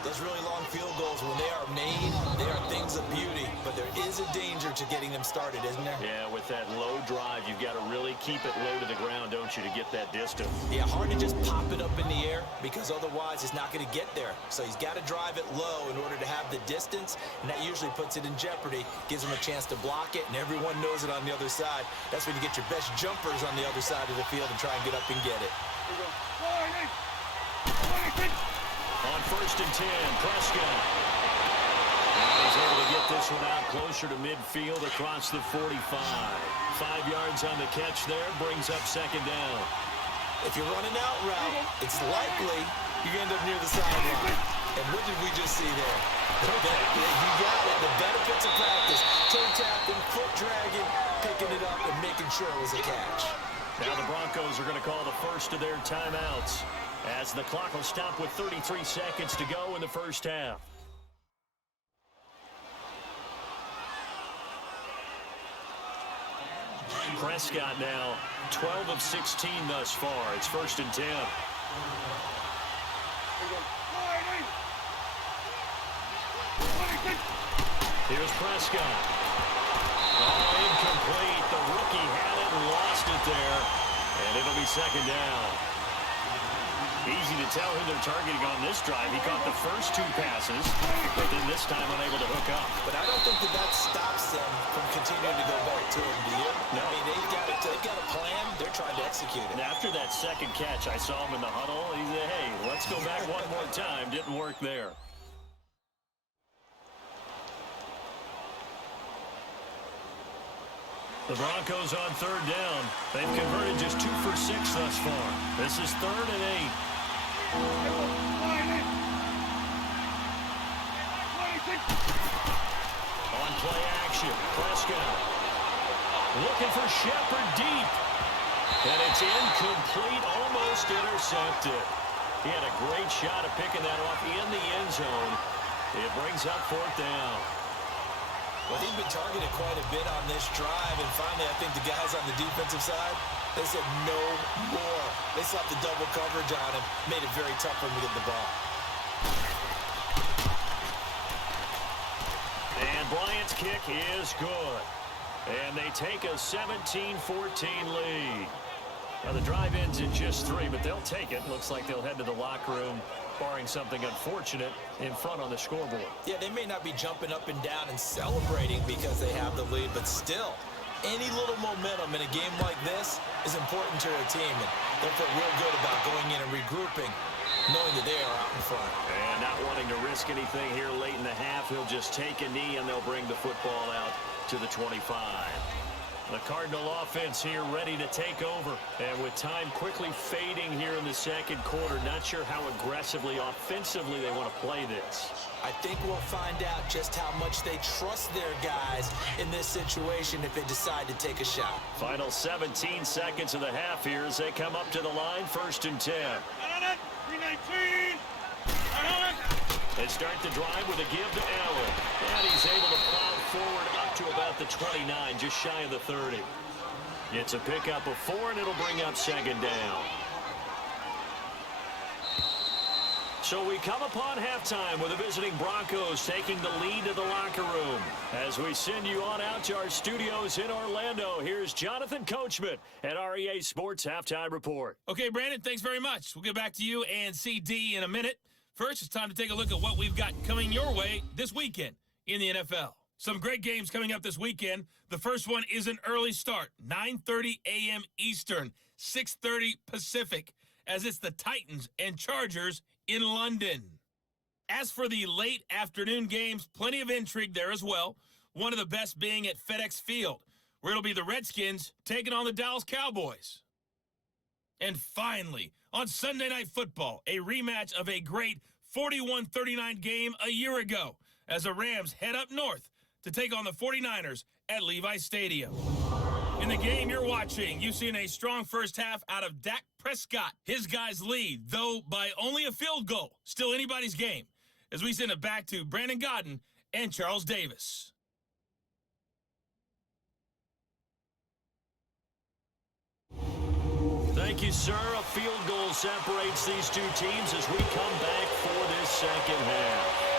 Those really long field goals, when they are made, they are things of beauty. But there is a danger to getting them started, isn't there? Yeah, with that low drive, you've got to really keep it low to the ground, don't you, to get that distance. Yeah, hard to just pop it up in the air because otherwise it's not going to get there. So he's got to drive it low in order to have the distance, and that usually puts it in jeopardy, gives him a chance to block it, and everyone knows it on the other side. That's when you get your best jumpers on the other side of the field and try and get up and get it. On 1st and 10, Prescott. And he's able to get this one out closer to midfield across the 45. 5 yards on the catch there, brings up 2nd down. If you're running out route, it's likely you end up near the sideline. And what did we just see there? You got it. The benefits of practice. Toe tapping, foot dragging, picking it up, and making sure it was a catch. Now the Broncos are going to call the first of their timeouts as the clock will stop with 33 seconds to go in the first half. Prescott now 12 of 16 thus far. It's 1st and 10. Here's Prescott. Oh, incomplete. The rookie had it and lost it there. And it'll be 2nd down. Easy to tell who they're targeting on this drive. He caught the first 2 passes, but then this time unable to hook up. But I don't think that stops them from continuing to go back to him, do you? No. I mean, they've got a plan. They're trying to execute it. And after that second catch, I saw him in the huddle. He said, hey, let's go back one more time. Didn't work there. The Broncos on 3rd down. They've converted just 2 for 6 thus far. This is 3rd and 8. On play action, Prescott looking for Shepard deep. And it's incomplete, almost intercepted. He had a great shot at picking that off in the end zone. It brings up 4th down. Well, he's been targeted quite a bit on this drive, and finally I think the guys on the defensive side, they said no more. They slapped the double coverage on him, made it very tough for him to get the ball. And Bryant's kick is good. And they take a 17-14 lead. Now the drive ends in just 3, but they'll take it. Looks like they'll head to the locker room, barring something unfortunate in front on the scoreboard. Yeah, they may not be jumping up and down and celebrating because they have the lead, but still, any little momentum in a game like this is important to a team, and they'll feel real good about going in and regrouping, knowing that they are out in front. And not wanting to risk anything here late in the half, he'll just take a knee, and they'll bring the football out to the 25. The Cardinal offense here ready to take over. And with time quickly fading here in the second quarter, not sure how aggressively, offensively they want to play this. I think we'll find out just how much they trust their guys in this situation if they decide to take a shot. Final 17 seconds of the half here as they come up to the line, 1st and 10. They start the drive with a give to Allen. And he's able to plow forward up to about the 29, just shy of the 30. It's a pickup of 4, and it'll bring up 2nd down. So we come upon halftime with the visiting Broncos taking the lead to the locker room. As we send you on out to our studios in Orlando, here's Jonathan Coachman at REA Sports Halftime Report. Okay, Brandon, thanks very much. We'll get back to you and CD in a minute. First, it's time to take a look at what we've got coming your way this weekend in the NFL. Some great games coming up this weekend. The first one is an early start, 9:30 a.m. Eastern, 6:30 Pacific, as it's the Titans and Chargers in London. As for the late afternoon games, plenty of intrigue there as well. One of the best being at FedEx Field, where it'll be the Redskins taking on the Dallas Cowboys. And finally, on Sunday Night Football, a rematch of a great 41-39 game a year ago as the Rams head up north to take on the 49ers at Levi Stadium. In the game you're watching, you've seen a strong first half out of Dak Prescott. His guys lead, though by only a field goal. Still anybody's game, as we send it back to Brandon Godden and Charles Davis. Thank you, sir. A field goal separates these two teams as we come back for this second half.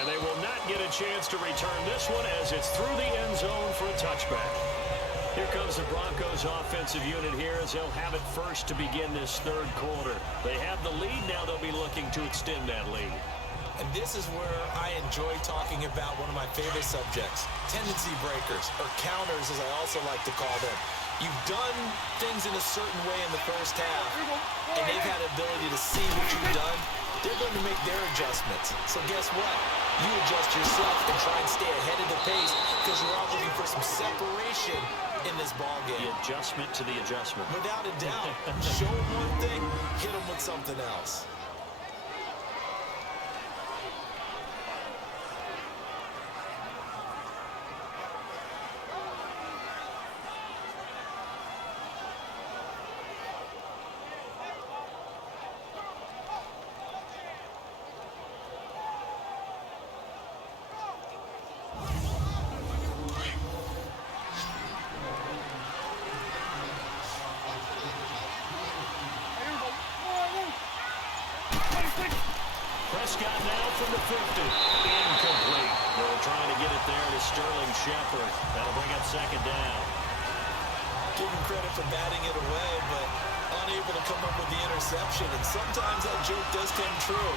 And they will not get a chance to return this one as it's through the end zone for a touchback. Here comes the Broncos offensive unit here as they'll have it first to begin this third quarter. They have the lead. Now they'll be looking to extend that lead. And this is where I enjoy talking about one of my favorite subjects, tendency breakers, or counters as I also like to call them. You've done things in a certain way in the first half, and they've had the ability to see what you've done. They're going to make their adjustments. So guess what? You adjust yourself and try and stay ahead of the pace because you're all looking for some separation in this ball game. The adjustment to the adjustment. Without a doubt. Show them one thing, hit them with something else. Prescott now from the 50. Incomplete. They were trying to get it there to Sterling Shepard. That'll bring up second down. Give him credit for batting it away, but unable to come up with the interception. And sometimes that joke does come true.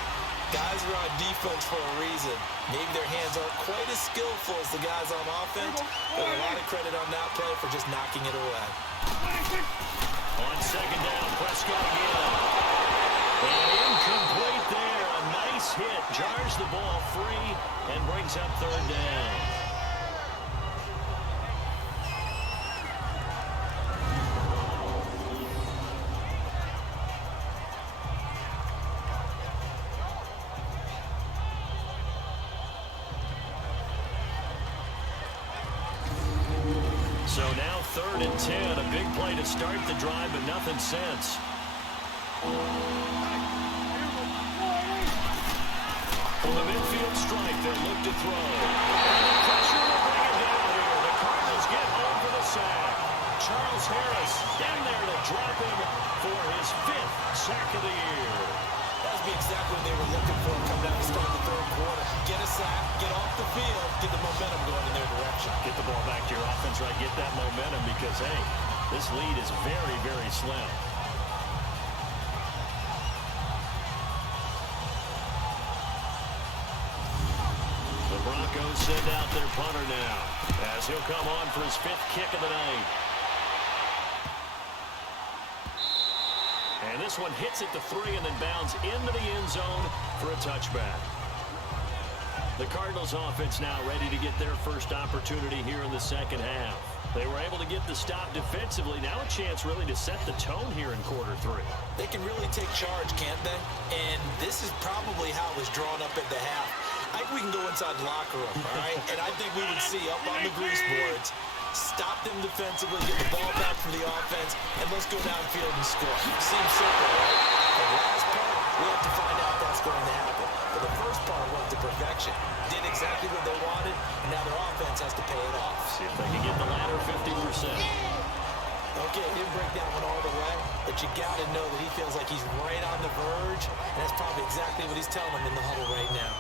Guys are on defense for a reason. Maybe their hands aren't quite as skillful as the guys on offense, but a lot of credit on that play for just knocking it away. On second down, Prescott again. And incomplete there. A nice hit. Jars the ball free and brings up third down. 3rd and 10. A big play to start the drive, but nothing since. From the midfield stripe, they'll look to throw. And the pressure will bring it down here. The Cardinals get home for the sack. Charles Harris in there to drop him for his 5th sack of the year. That would be exactly what they were looking for coming out to start the 3rd quarter. Get a sack, get off the field, get the momentum going in their direction. Get the ball back to your offense, right? Get that momentum because, hey, this lead is very, very slim. The Broncos send out their punter now as he'll come on for his 5th kick of the night. And this one hits at the 3 and then bounds into the end zone for a touchback. The Cardinals offense now ready to get their first opportunity here in the 2nd half. They were able to get the stop defensively. Now a chance really to set the tone here in quarter 3. They can really take charge, can't they? And this is probably how it was drawn up at the half. I think we can go inside the locker room, all right? And I think we would see up on the grease boards, stop them defensively, get the ball back for the offense, and let's go downfield and score. Seems simple, right? The last part, we have to find out that's going to happen. But the first part went to perfection. Did exactly what they wanted, and now their offense has to pay it off. See if they can get the latter 50%. Okay, it didn't break that one all the way, but you got to know that he feels like he's right on the verge, and that's probably exactly what he's telling them in the huddle right now.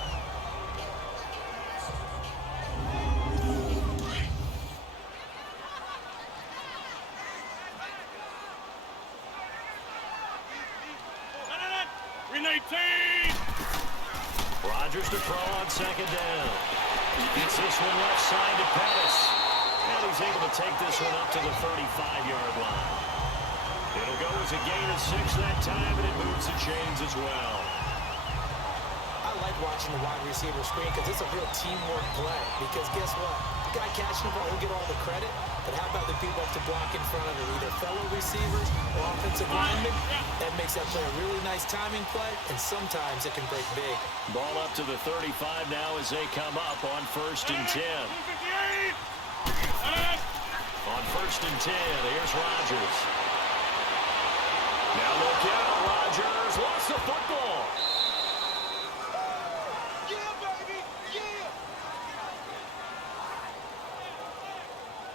Rodgers to throw on 2nd down. Gets this one left side to Pettis. And he's able to take this one up to the 35-yard line. It'll go as a gain of 6 that time, and it moves the chains as well. I like watching the wide receiver screen because it's a real teamwork play. Because guess what? The guy catching the ball, he'll get all the credit. But how about the people up to block in front of him, either fellow receivers or offensive linemen? That makes that play a really nice timing play, and sometimes it can break big. Ball up to the 35 now as they come up on 1st and 10. On 1st and 10, here's Rodgers. Now look out, Rodgers lost the football.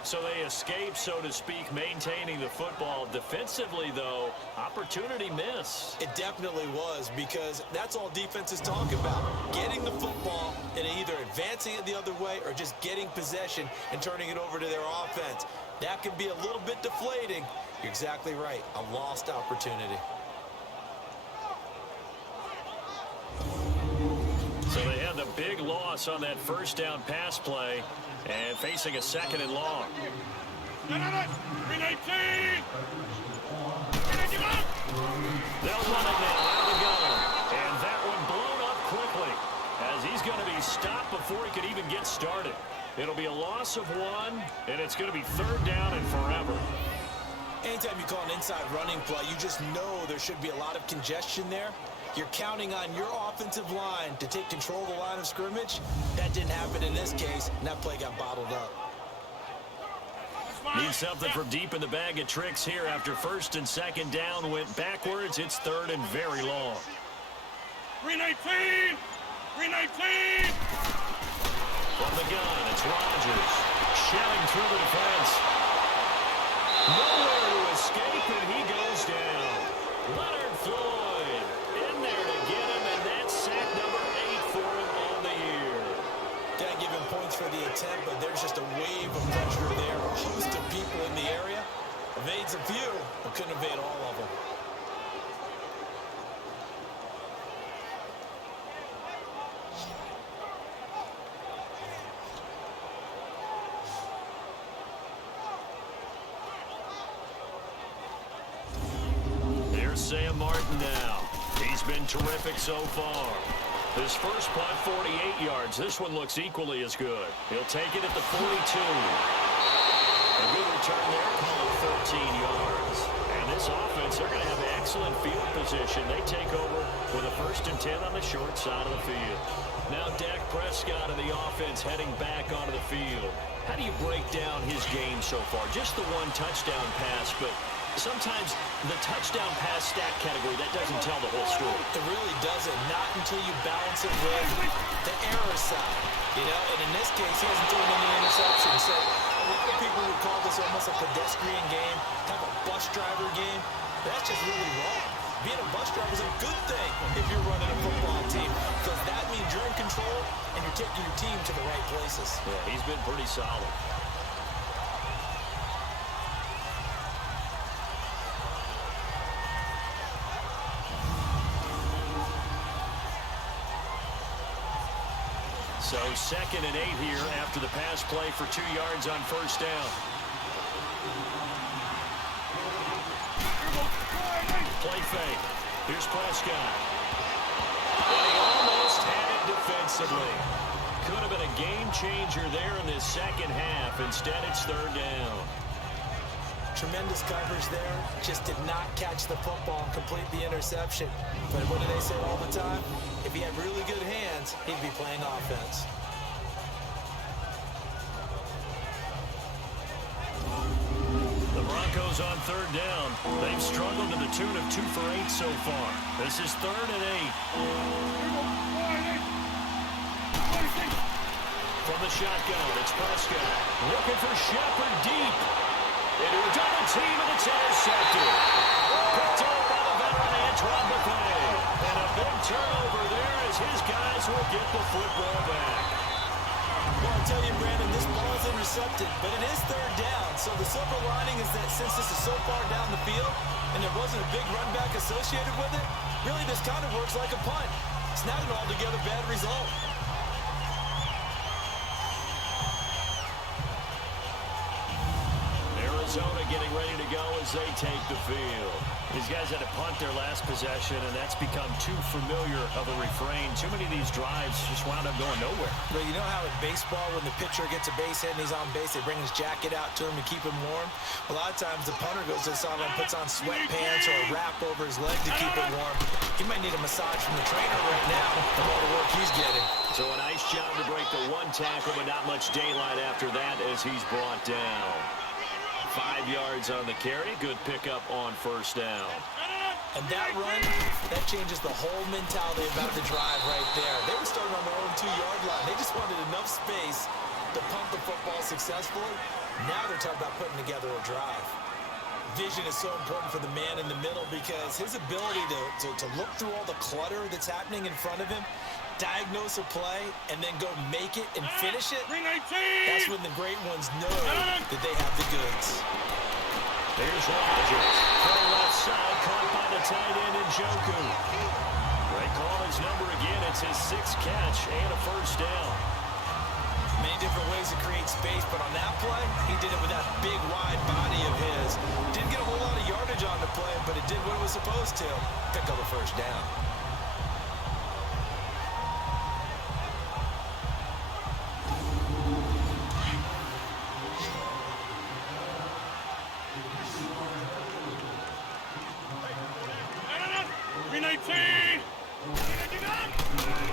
So they escape, so to speak, maintaining the football. Defensively, though, opportunity miss. It definitely was, because that's all defenses talk about. Getting the football and either advancing it the other way or just getting possession and turning it over to their offense. That can be a little bit deflating. You're exactly right. A lost opportunity. So they had the big loss on that 1st down pass play. And facing a 2nd and long. They'll run it now out of the gun. And that one blown up quickly as he's going to be stopped before he could even get started. It'll be a loss of 1, and it's going to be 3rd down and forever. Anytime you call an inside running play, you just know there should be a lot of congestion there. You're counting on your offensive line to take control of the line of scrimmage. That didn't happen in this case, and that play got bottled up. Need something from deep in the bag of tricks here after 1st and 2nd down went backwards. It's 3rd and very long. 319! 319! From the gun, it's Rodgers. Shelling through the defense. Nowhere to escape, and he goes down. Leonard Floyd in there to get him, and that's sack number 8 for him on the year. Can't give him points for the attempt, but there's just a wave of pressure there. A host of people in the area. Evades a few, but couldn't evade all of them. Sam Martin now. He's been terrific so far. His first punt, 48 yards. This one looks equally as good. He'll take it at the 42. A good return there, call it 13 yards. And this offense offense, they're going to have excellent field position. They take over with a 1st and 10 on the short side of the field. Now Dak Prescott and the offense heading back onto the field. How do you break down his game so far? Just the 1 touchdown pass, but sometimes the touchdown pass stat category, that doesn't tell the whole story. It really doesn't, not until you balance it with the error side. You know, and in this case, he hasn't thrown any interceptions. So a lot of people would call this almost a pedestrian game, kind of a bus driver game. That's just really wrong. Being a bus driver is a good thing if you're running a football team, because that means you're in control and you're taking your team to the right places. Yeah, he's been pretty solid. So 2nd and 8 here after the pass play for 2 yards on 1st down. Play fake. Here's Prescott. And he almost had it defensively. Could have been a game changer there in this 2nd half. Instead, it's 3rd down. Tremendous coverage there. Just did not catch the football and complete the interception. But what do they say all the time? If he had really good hands, he'd be playing offense. The Broncos on 3rd down. They've struggled to the tune of 2 for 8 so far. This is 3rd and 8. From the shotgun, it's Prescott. Looking for Shepard deep. Into a double team, and it's intercepted. Picked up by the veteran Antoine McClay. And a big turnover there as his guys will get the football back. Well, I'll tell you, Brandon, this ball is intercepted, but it is 3rd down. So the silver lining is that since this is so far down the field and there wasn't a big run back associated with it, really this kind of works like a punt. It's not an altogether bad result. Arizona getting ready to go as they take the field. These guys had to punt their last possession, and that's become too familiar of a refrain. Too many of these drives just wound up going nowhere. But you know how in baseball, when the pitcher gets a base hit and he's on base, they bring his jacket out to him to keep him warm? A lot of times the punter goes to the sideline, puts on sweatpants or a wrap over his leg to keep him warm. He might need a massage from the trainer right now from all the work he's getting. So a nice job to break the 1 tackle, but not much daylight after that as he's brought down. 5 yards on the carry. Good pickup on 1st down. And that run, that changes the whole mentality about the drive right there. They were starting on their own 2-yard line. They just wanted enough space to pump the football successfully. Now they're talking about putting together a drive. Vision is so important for the man in the middle because his ability to look through all the clutter that's happening in front of him, diagnose a play, and then go make it and finish it, that's when the great ones know that they have the goods. Here's Rodgers. From the left side, caught by the tight end in Njoku. They call his number again. It's his 6th catch and a 1st down. Many different ways to create space, but on that play, he did it with that big, wide body of his. Didn't get a whole lot of yardage on the play, but it did what it was supposed to. Pick up a 1st down.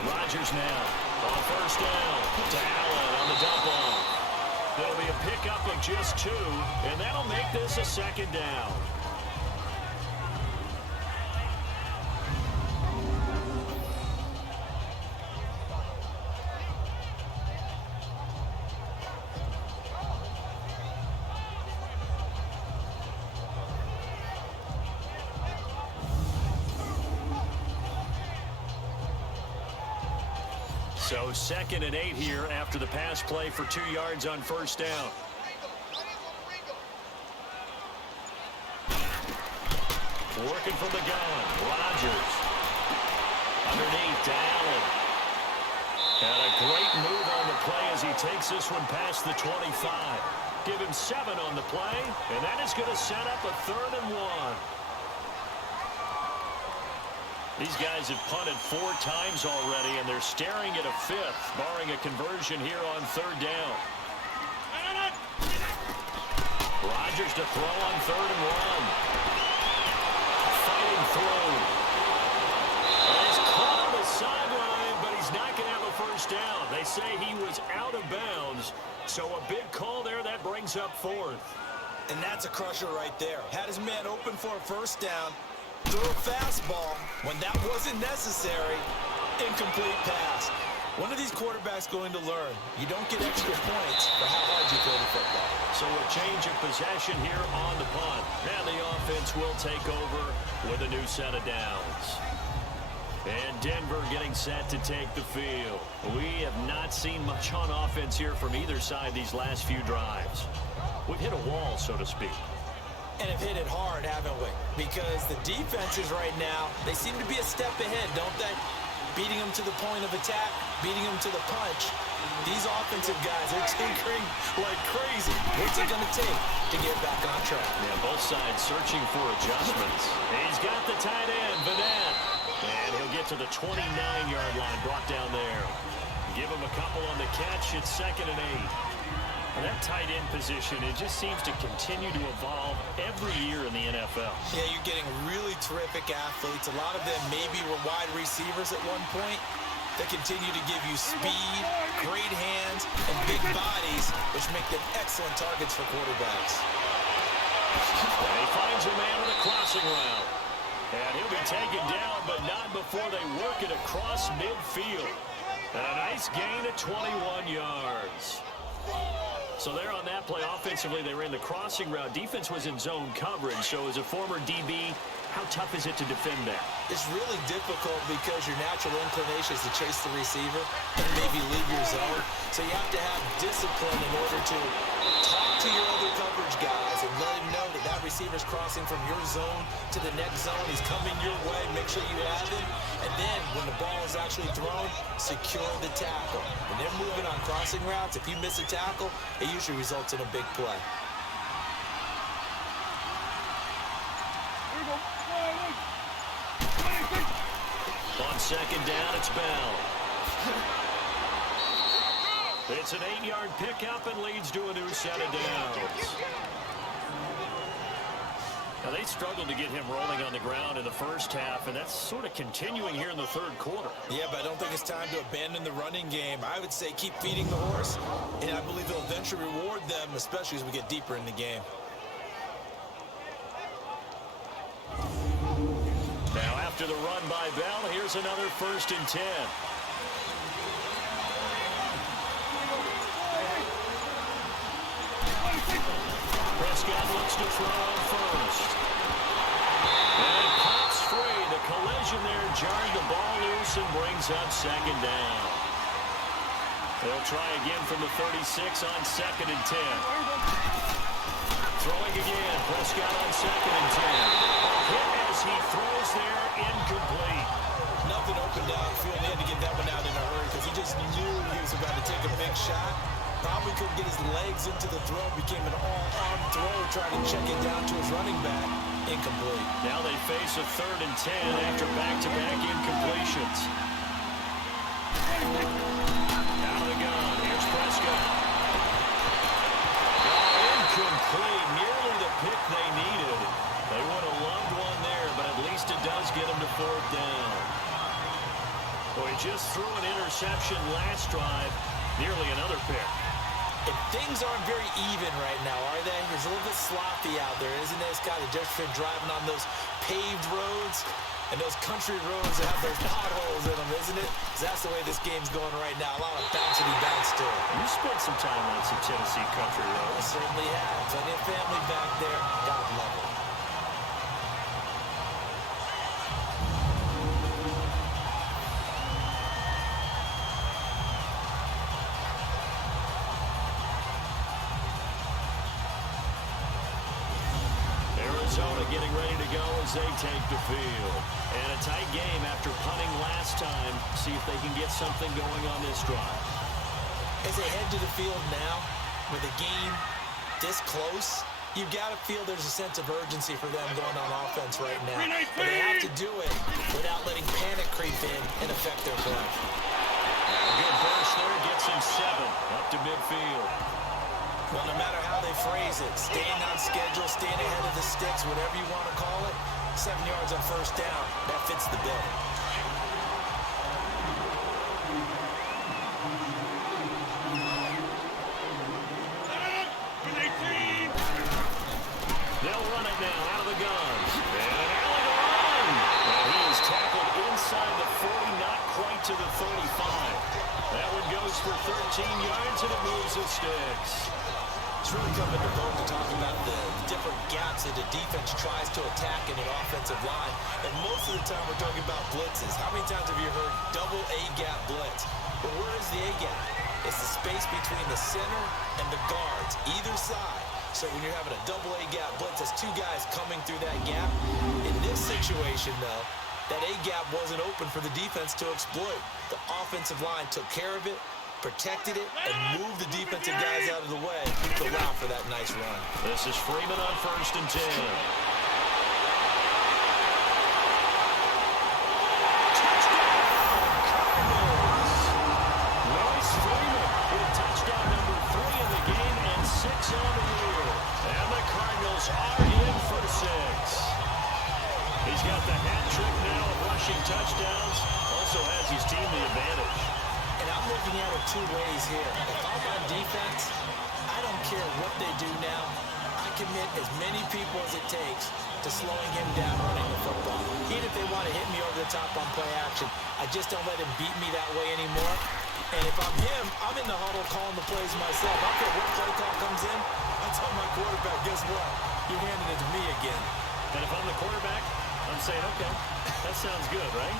Rodgers now on 1st down to Allen on the dump off. There'll be a pickup of just 2, and that'll make this a 2nd down. So 2nd and 8 here after the pass play for 2 yards on 1st down. Working from the gun, Rodgers. Underneath to Allen. And a great move on the play as he takes this one past the 25. Give him 7 on the play, and that is going to set up a 3rd and 1. These guys have punted 4 times already, and they're staring at a 5th, barring a conversion here on 3rd down. Rodgers to throw on 3rd and 1. throw. He's caught on the sideline, but he's not going to have a first down. They say he was out of bounds, so a big call there. That brings up fourth. And that's a crusher right there. Had his man open for a first down, threw a fastball when that wasn't necessary. Incomplete pass. When are these quarterbacks going to learn? You don't get extra points for how hard you throw the football. So a change of possession here on the punt. And the offense will take over with a new set of downs. And Denver getting set to take the field. We have not seen much on offense here from either side these last few drives. We've hit a wall, so to speak. And have hit it hard, haven't we? Because the defenses right now, they seem to be a step ahead, don't they? Beating them to the point of attack, beating them to the punch. These offensive guys are tinkering like crazy. What's it going to take to get back on track? Yeah, both sides searching for adjustments. He's got the tight end, Vanette. And he'll get to the 29-yard line, brought down there. Give him a couple on the catch. It's 2nd and 8. And that tight end position, it just seems to continue to evolve every year in the NFL. Yeah, you're getting really terrific athletes. A lot of them maybe were wide receivers at one point. They continue to give you speed, great hands, and big bodies, which make them excellent targets for quarterbacks. And he finds a man with a crossing route. And he'll be taken down, but not before they work it across midfield. And a nice gain of 21 yards. So there on that play, offensively, they ran the crossing route. Defense was in zone coverage. So as a former DB, how tough is it to defend that? It's really difficult because your natural inclination is to chase the receiver and maybe leave your zone. So you have to have discipline in order to talk to your other coverage guys and let him know that that receiver's crossing from your zone to the next zone. He's coming your way. Make sure you have him. And then when the ball is actually thrown, secure the tackle. When they're moving on crossing routes, if you miss a tackle, it usually results in a big play. On 2nd down, it's Bell. It's an 8-yard pickup and leads to a new set of downs. Now, they struggled to get him rolling on the ground in the first half, and that's sort of continuing here in the third quarter. Yeah, but I don't think it's time to abandon the running game. I would say keep feeding the horse, and I believe it'll eventually reward them, especially as we get deeper in the game. Now, after the run by Bell, here's another 1st and 10. Prescott looks to throw on first. And pops free. The collision there jarred the ball loose and brings up 2nd down. They'll try again from the 36 on 2nd and 10. Throwing again. Prescott on 2nd and 10. Hit as he throws there, incomplete. Nothing open downfield. He had to get that one out in a hurry because he just knew he was about to take a big shot. Probably couldn't get his legs into the throw. Became an all-arm throw, trying to check it down to his running back. Incomplete. Now they face a 3rd and 10 after back-to-back incompletions. Out of the gun. Here's Prescott. Incomplete. Nearly the pick they needed. They would have loved one there, but at least it does get them to 4th down. Well, he just threw an interception last drive. Nearly another pick. And things aren't very even right now, are they? It's a little bit sloppy out there, isn't it? It's kind of just for driving on those paved roads and those country roads that have those potholes in them, isn't it? 'Cause that's the way this game's going right now. A lot of bouncy bounce to it. You spent some time on some Tennessee country I roads. certainly have. Plenty of family back there. God love it. Arizona getting ready to go as they take the field. And a tight game after punting last time. See if they can get something going on this drive. As they head to the field now, with a game this close, you've got to feel there's a sense of urgency for them going on offense right now. But they have to do it without letting panic creep in and affect their play. A good burst there gets him 7 up to midfield. Well, no matter how they phrase it, staying on schedule, staying ahead of the sticks, whatever you want to call it, 7 yards on first down. That fits the bill. They'll run it now out of the guns. And an alley to run. And he is tackled inside the 40, not quite to the 35. That one goes for 13 yards, and it moves the sticks. It's really come into vogue to talk about the different gaps that the defense tries to attack in an offensive line. And most of the time we're talking about blitzes. How many times have you heard double A-gap blitz? Well, where is the A-gap? It's the space between the center and the guards, either side. So when you're having a double A-gap blitz, that's two guys coming through that gap. In this situation, though, that A-gap wasn't open for the defense to exploit. The offensive line took care of it, protected it, and moved the defensive guys out of the way to allow for that nice run. This is Freeman on 1st and 10. Touchdown, Cardinals! Royce Freeman with touchdown number 3 in the game and 6 on the year. And the Cardinals are in for 6. He's got the hat trick now of rushing touchdowns. Also has his team the advantage. And I'm looking at it two ways here. If I'm on defense, I don't care what they do now. I commit as many people as it takes to slowing him down running the football. Even if they want to hit me over the top on play action, I just don't let him beat me that way anymore. And if I'm him, I'm in the huddle calling the plays myself. I don't care what play call comes in. I tell my quarterback, guess what? You're handing it to me again. And if I'm the quarterback, I'm saying, okay, that sounds good, right?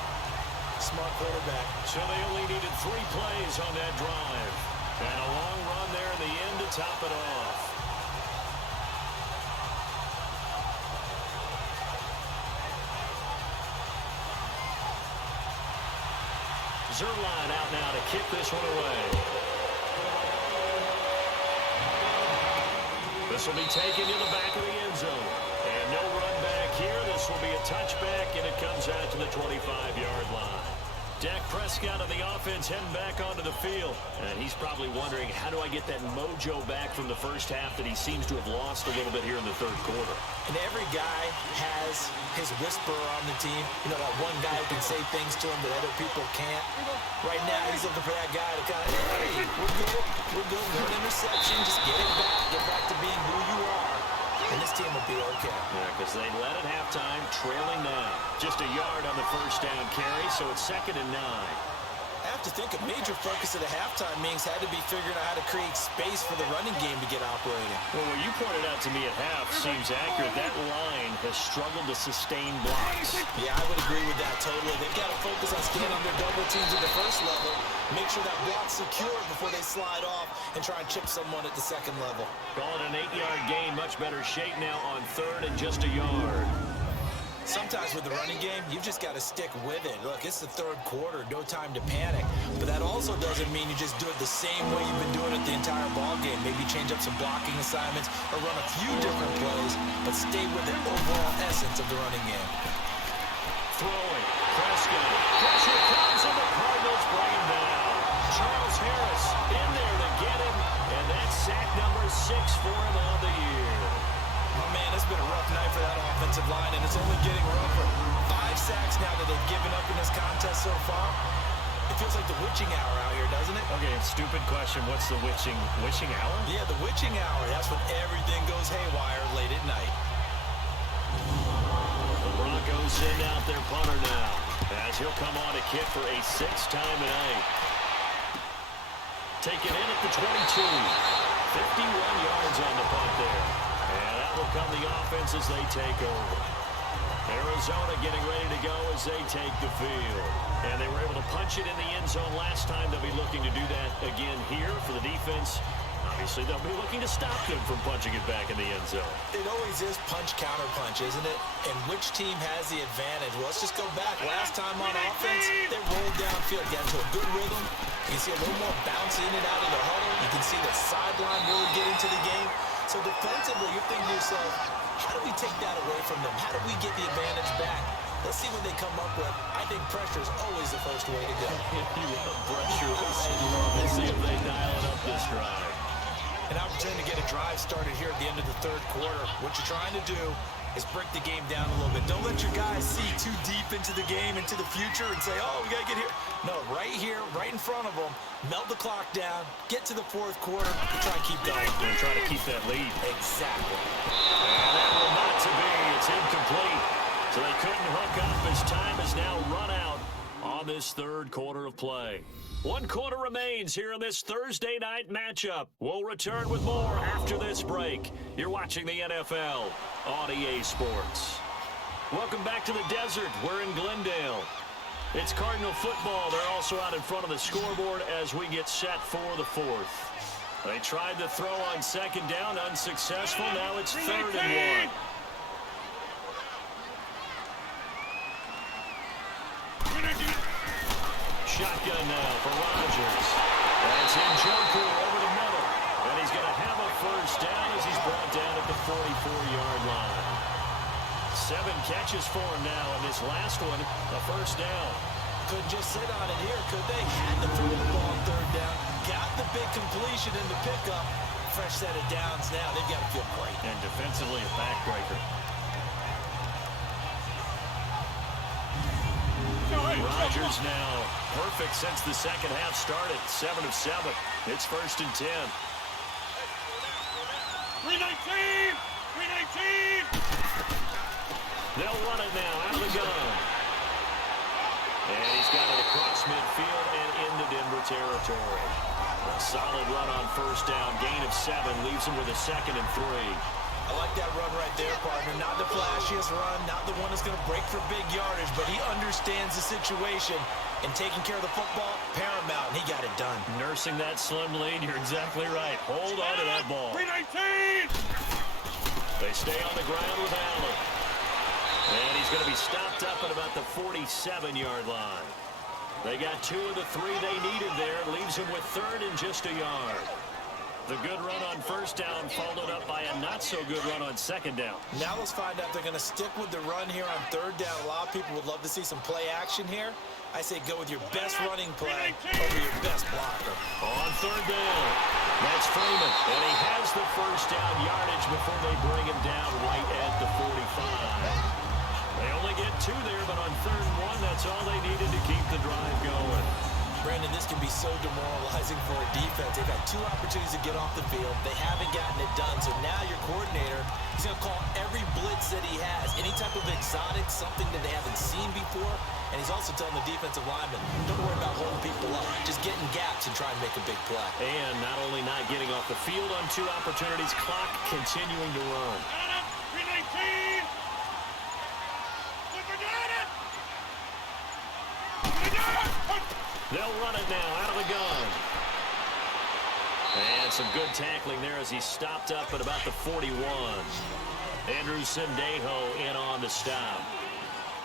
Smart quarterback. So they only needed 3 plays on that drive. And a long run there in the end to top it off. Zerline out now to kick this one away. This will be taken in the back of the end zone. And no run back here. This will be a touchback, and it comes out to the 25-yard line. Dak Prescott on the offense heading back onto the field. And he's probably wondering, how do I get that mojo back from the first half that he seems to have lost a little bit here in the 3rd quarter? And every guy has his whisperer on the team. You know, that one guy who can say things to him that other people can't. Right now, he's looking for that guy to kind of, hey, we're good, 1 interception, just get back to being who you are. And this team will be okay. Yeah, because they led at halftime, trailing now. Just a yard on the first down carry, so it's 2nd and 9. I have to think a major focus of the halftime meetings had to be figuring out how to create space for the running game to get operating. Well, what you pointed out to me at half seems accurate. That line has struggled to sustain blocks. Yeah, I would agree with that totally. They've got to focus on staying on their double teams at the first level, make sure that block's secure before they slide off and try and chip someone at the second level. Call it an 8-yard gain, much better shape now on 3rd and just a yard. Sometimes with the running game, you've just got to stick with it. Look, it's the 3rd quarter, no time to panic. But that also doesn't mean you just do it the same way you've been doing it the entire ball game. Maybe change up some blocking assignments or run a few different plays, but stay with the overall essence of the running game. Throwing, Prescott, pressure comes, and the Cardinals bring him down. Charles Harris in there to get him, and that's sack number 6 for him on the year. Oh, man, it's been a rough night for that offensive line, and it's only getting rougher. 5 sacks now that they've given up in this contest so far. It feels like the witching hour out here, doesn't it? Okay, stupid question. What's the witching hour? Yeah, the witching hour. That's when everything goes haywire late at night. The Broncos send out their punter now, as he'll come on to kick for a 6th time tonight. Taken in at the 22. 51 yards on the punt there. And that will come the offense as they take over. Arizona getting ready to go as they take the field. And they were able to punch it in the end zone last time. They'll be looking to do that again here for the defense. Obviously, they'll be looking to stop them from punching it back in the end zone. It always is punch-counter-punch, isn't it? And which team has the advantage? Well, let's just go back. Last time on offense, they rolled downfield, got into a good rhythm. You can see a little more bounce in and out of the huddle. You can see the sideline really get into the game. So defensively, you're thinking to yourself, how do we take that away from them? How do we get the advantage back? Let's see what they come up with. I think pressure is always the first way to go. You love pressure. Let's see if they dial it up this drive. An opportunity to get a drive started here at the end of the 3rd quarter. What you're trying to do is break the game down a little bit. Don't let your guys see too deep into the game, into the future, and say, oh, we got to get here. No, right here, right in front of them, melt the clock down, get to the fourth quarter, and try and keep going. And try to keep that lead. Exactly. And that will not to be. It's incomplete. So they couldn't hook up as time has now run out on this third quarter of play. 1 quarter remains here in this Thursday night matchup. We'll return with more after this break. You're watching the NFL on EA Sports. Welcome back to the desert. We're in Glendale. It's Cardinal football. They're also out in front of the scoreboard as we get set for the fourth. They tried to throw on second down, unsuccessful. Now it's 3rd and 1. Shotgun now for Rodgers. That's in Joku over the middle. And he's going to have a first down as he's brought down at the 44-yard line. 7 catches for him now, and this last one, a first down. Couldn't just sit on it here, could they? Had to throw the ball 3rd down. Got the big completion in the pickup. Fresh set of downs now. They've got to feel great. And defensively, a backbreaker. Rodgers now perfect since the second half started. 7 of 7. It's 1st and 10. 319! 319! They'll run it now out of the gun. And he's got it across midfield and into Denver territory. A solid run on first down. Gain of 7 leaves him with a 2nd and 3. I like that run right there, partner. Not the flashiest run, not the one that's going to break for big yardage, but he understands the situation, and taking care of the football, paramount, and he got it done. Nursing that slim lead, you're exactly right. Hold on to that ball. 319! They stay on the ground with Allen. And he's going to be stopped up at about the 47-yard line. They got 2 of the 3 they needed there. Leaves him with 3rd and just a yard. The good run on first down followed up by a not-so-good run on second down. Now let's find out if they're going to stick with the run here on 3rd down. A lot of people would love to see some play action here. I say go with your best running play over your best blocker. On 3rd down, that's Freeman. And he has the first down yardage before they bring him down right at the 45. They only get 2 there, but on 3rd and 1, that's all they needed to keep the drive going. Brandon, this can be so demoralizing for a defense. They've had 2 opportunities to get off the field. They haven't gotten it done. So now your coordinator, he's going to call every blitz that he has. Any type of exotic, something that they haven't seen before. And he's also telling the defensive linemen, don't worry about holding people up. Just get in gaps and try and make a big play. And not only not getting off the field on 2 opportunities, clock continuing to run. 319! They'll run it now out of the gun. And some good tackling there as he's stopped up at about the 41. Andrew Sendejo in on the stop.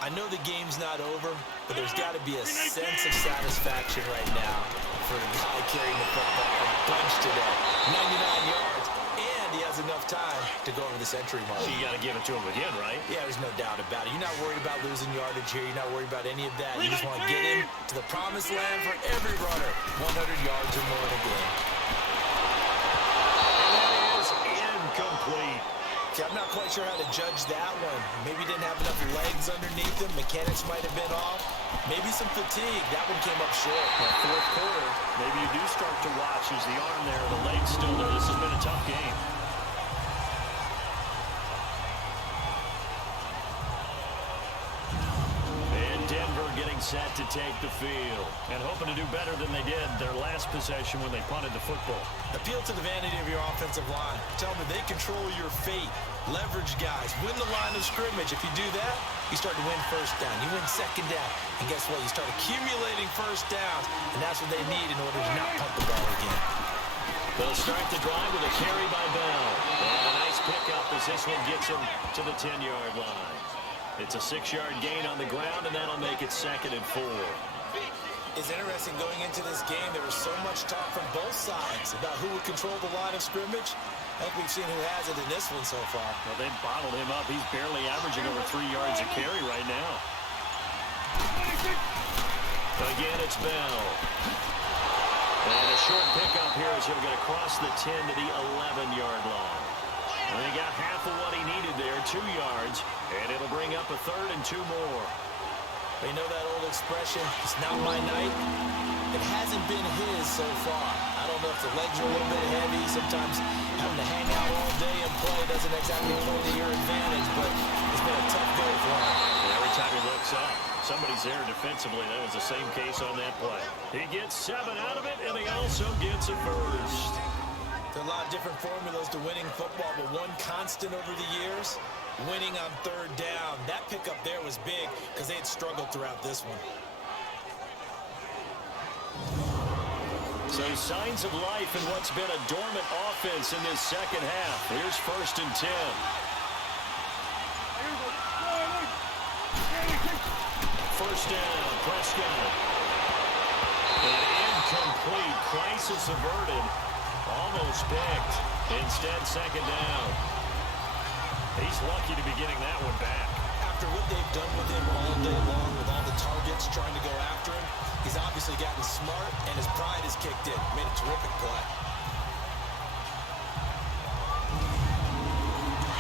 I know the game's not over, but there's got to be a sense of satisfaction right now for the guy carrying the football a bunch today. 99 yards, and he has enough time to go over the century mark. You got to give it to him again, right? Yeah, there's no doubt about it. You're not worried about losing yardage here. You're not worried about any of that. You just want to get him to the promised land for every runner. 100 yards or more in a game. And that is incomplete. See, I'm not quite sure how to judge that one. Maybe he didn't have enough legs underneath him. Mechanics might have been off. Maybe some fatigue. That one came up short. That 4th quarter, maybe you do start to watch as the arm there, the leg's still there. This has been a tough game. And Denver getting set to take the field and hoping to do better than they did their last possession when they punted the football. Appeal to the vanity of your offensive line. Tell them that they control your fate. Leverage guys. Win the line of scrimmage. If you do that, you start to win first down. You win second down. And guess what? You start accumulating first downs. And that's what they need in order to not punt the ball again. They'll start the drive with a carry by Bell. And a nice pickup as this one gets him to the 10-yard line. It's a 6-yard gain on the ground, and that'll make it 2nd and 4. It's interesting going into this game. There was so much talk from both sides about who would control the line of scrimmage. I think we've seen who has it in this one so far. Well, they bottled him up. He's barely averaging over 3 yards a carry right now. Again, it's Bell. And a short pickup here as he'll get across the 10 to the 11-yard line. And he got half of what he needed there, 2 yards, and it'll bring up a 3rd and 2 more. You know that old expression, it's not my night? It hasn't been his so far. I don't know if the legs are a little bit heavy. Sometimes having to hang out all day and play doesn't exactly play to your advantage, but it's been a tough go for him. And every time he looks up, somebody's there defensively. That was the same case on that play. He gets 7 out of it, and he also gets a first. There are a lot of different formulas to winning football, but one constant over the years, winning on 3rd down. That pickup there was big because they had struggled throughout this one. So signs of life in what's been a dormant offense in this second half. Here's 1st and 10. First down, Prescott. An incomplete, crisis averted. Almost picked. Instead, 2nd down. He's lucky to be getting that one back. After what they've done with him all day long, with all the targets trying to go after him, he's obviously gotten smart, and his pride has kicked in. Made a terrific play.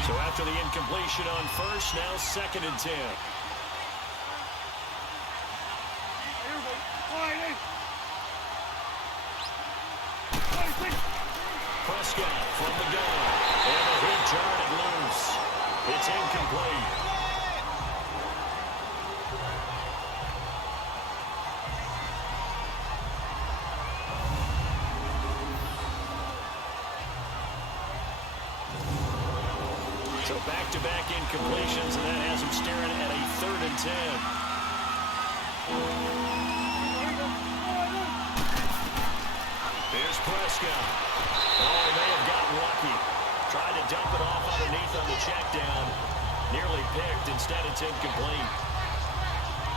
So after the incompletion on 1st, now 2nd and 10. Prescott from the gun. And the hook jarred it loose. It's incomplete. So back-to-back incompletions, and that has him staring at a 3rd and 10. Here's Prescott. Oh, he may have gotten lucky. Tried to dump it off underneath on the check down. Nearly picked. Instead, it's incomplete.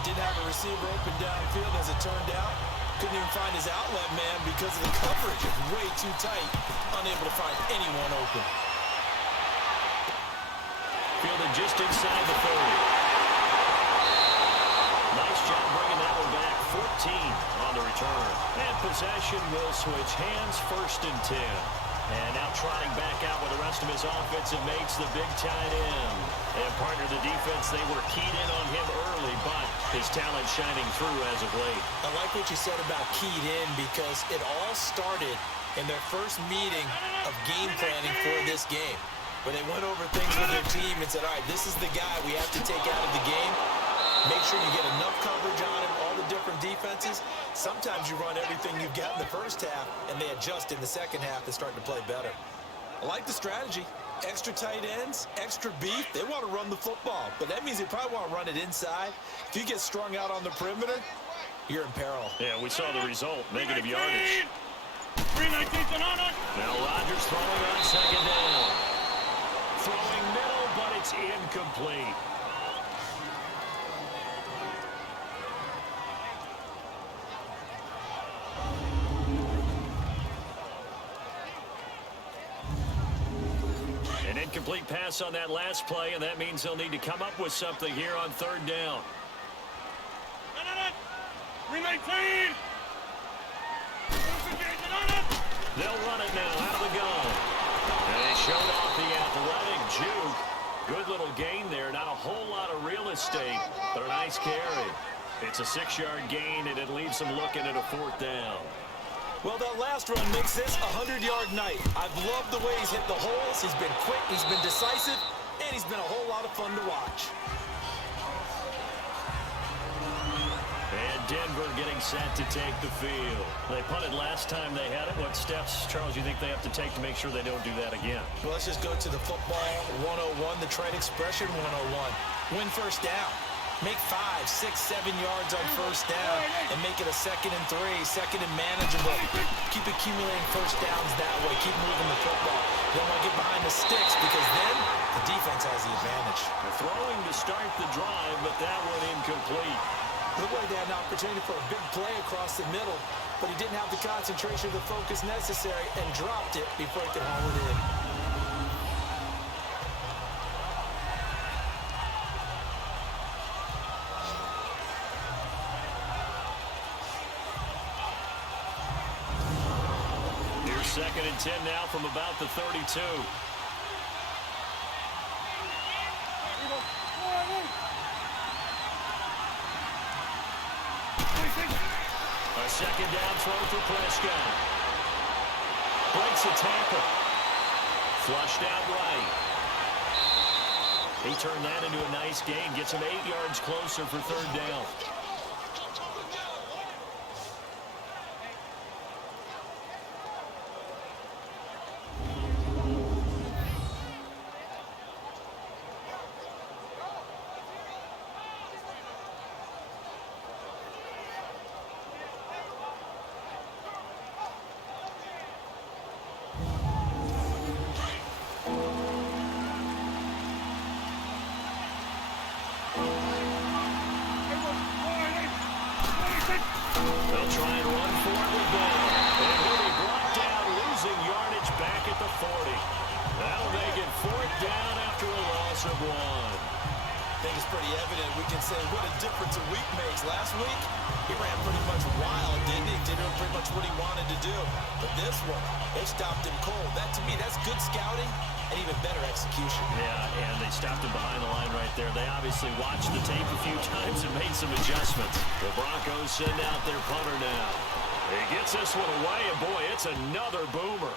Didn't have a receiver open downfield as it turned out. Couldn't even find his outlet man because of the coverage. It's way too tight. Unable to find anyone open. Fielded just inside the 30. Nice job bringing that one back. 14 on the return. And possession will switch hands. 1st and 10. And now trotting back out with the rest of his offensive mates, the big tight end. And partner, the defense, they were keyed in on him early, but his talent shining through as of late. I like what you said about keyed in because it all started in their first meeting of game planning for this game, where they went over things with their team and said, all right, this is the guy we have to take out of the game. Make sure you get enough coverage on him, all the different defenses. Sometimes you run everything you've got in the first half, and they adjust in the second half and start to play better. I like the strategy. Extra tight ends, extra beef. They want to run the football, but that means they probably want to run it inside. If you get strung out on the perimeter, you're in peril. Yeah, we saw the result, negative yardage. Now Rodgers throwing on 2nd down. Throwing middle, but it's incomplete. An incomplete pass on that last play, and that means they'll need to come up with something here on 3rd down. They'll run it now out of the gun. And they showed off the athletic juke. Good little gain there. Not a whole lot of real estate, but a nice carry. It's a 6-yard gain, and it leaves them looking at a 4th down. Well, that last run makes this a 100-yard night. I've loved the way he's hit the holes. He's been quick, he's been decisive, and he's been a whole lot of fun to watch. And Denver getting set to take the field. They punted last time they had it. What steps, Charles, you think they have to take to make sure they don't do that again? Well, let's just go to the football 101, the trade expression 101. Win 1st down. Make 5, 6, 7 yards on 1st down and make it a 2nd and 3, 2nd and manageable. Keep accumulating 1st downs that way. Keep moving the football. You don't want to get behind the sticks because then the defense has the advantage. They're throwing to start the drive, but that one incomplete. Looked like they had an opportunity for a big play across the middle, but he didn't have the concentration or the focus necessary and dropped it before he could haul it in. Here's 2nd and 10 now from about the 32. A second down throw for Prescott. Breaks a tackle. Flushed out right. He turned that into a nice gain. Gets him 8 yards closer for third down. They'll try and run for it with Bell. And he'll be brought down, losing yardage back at the 40. That'll make it fourth down after a loss of 1. I think it's pretty evident. We can say what a difference a week makes. Last week, he ran pretty much wild, didn't he? Did pretty much what he wanted to do. But this one, it stopped him cold. That, to me, that's good scouting and even better execution. Yeah, and they stopped him behind the line right there. They obviously watched the tape a few times and made some adjustments. The Broncos send out their punter now. He gets this one away, and boy, it's another boomer.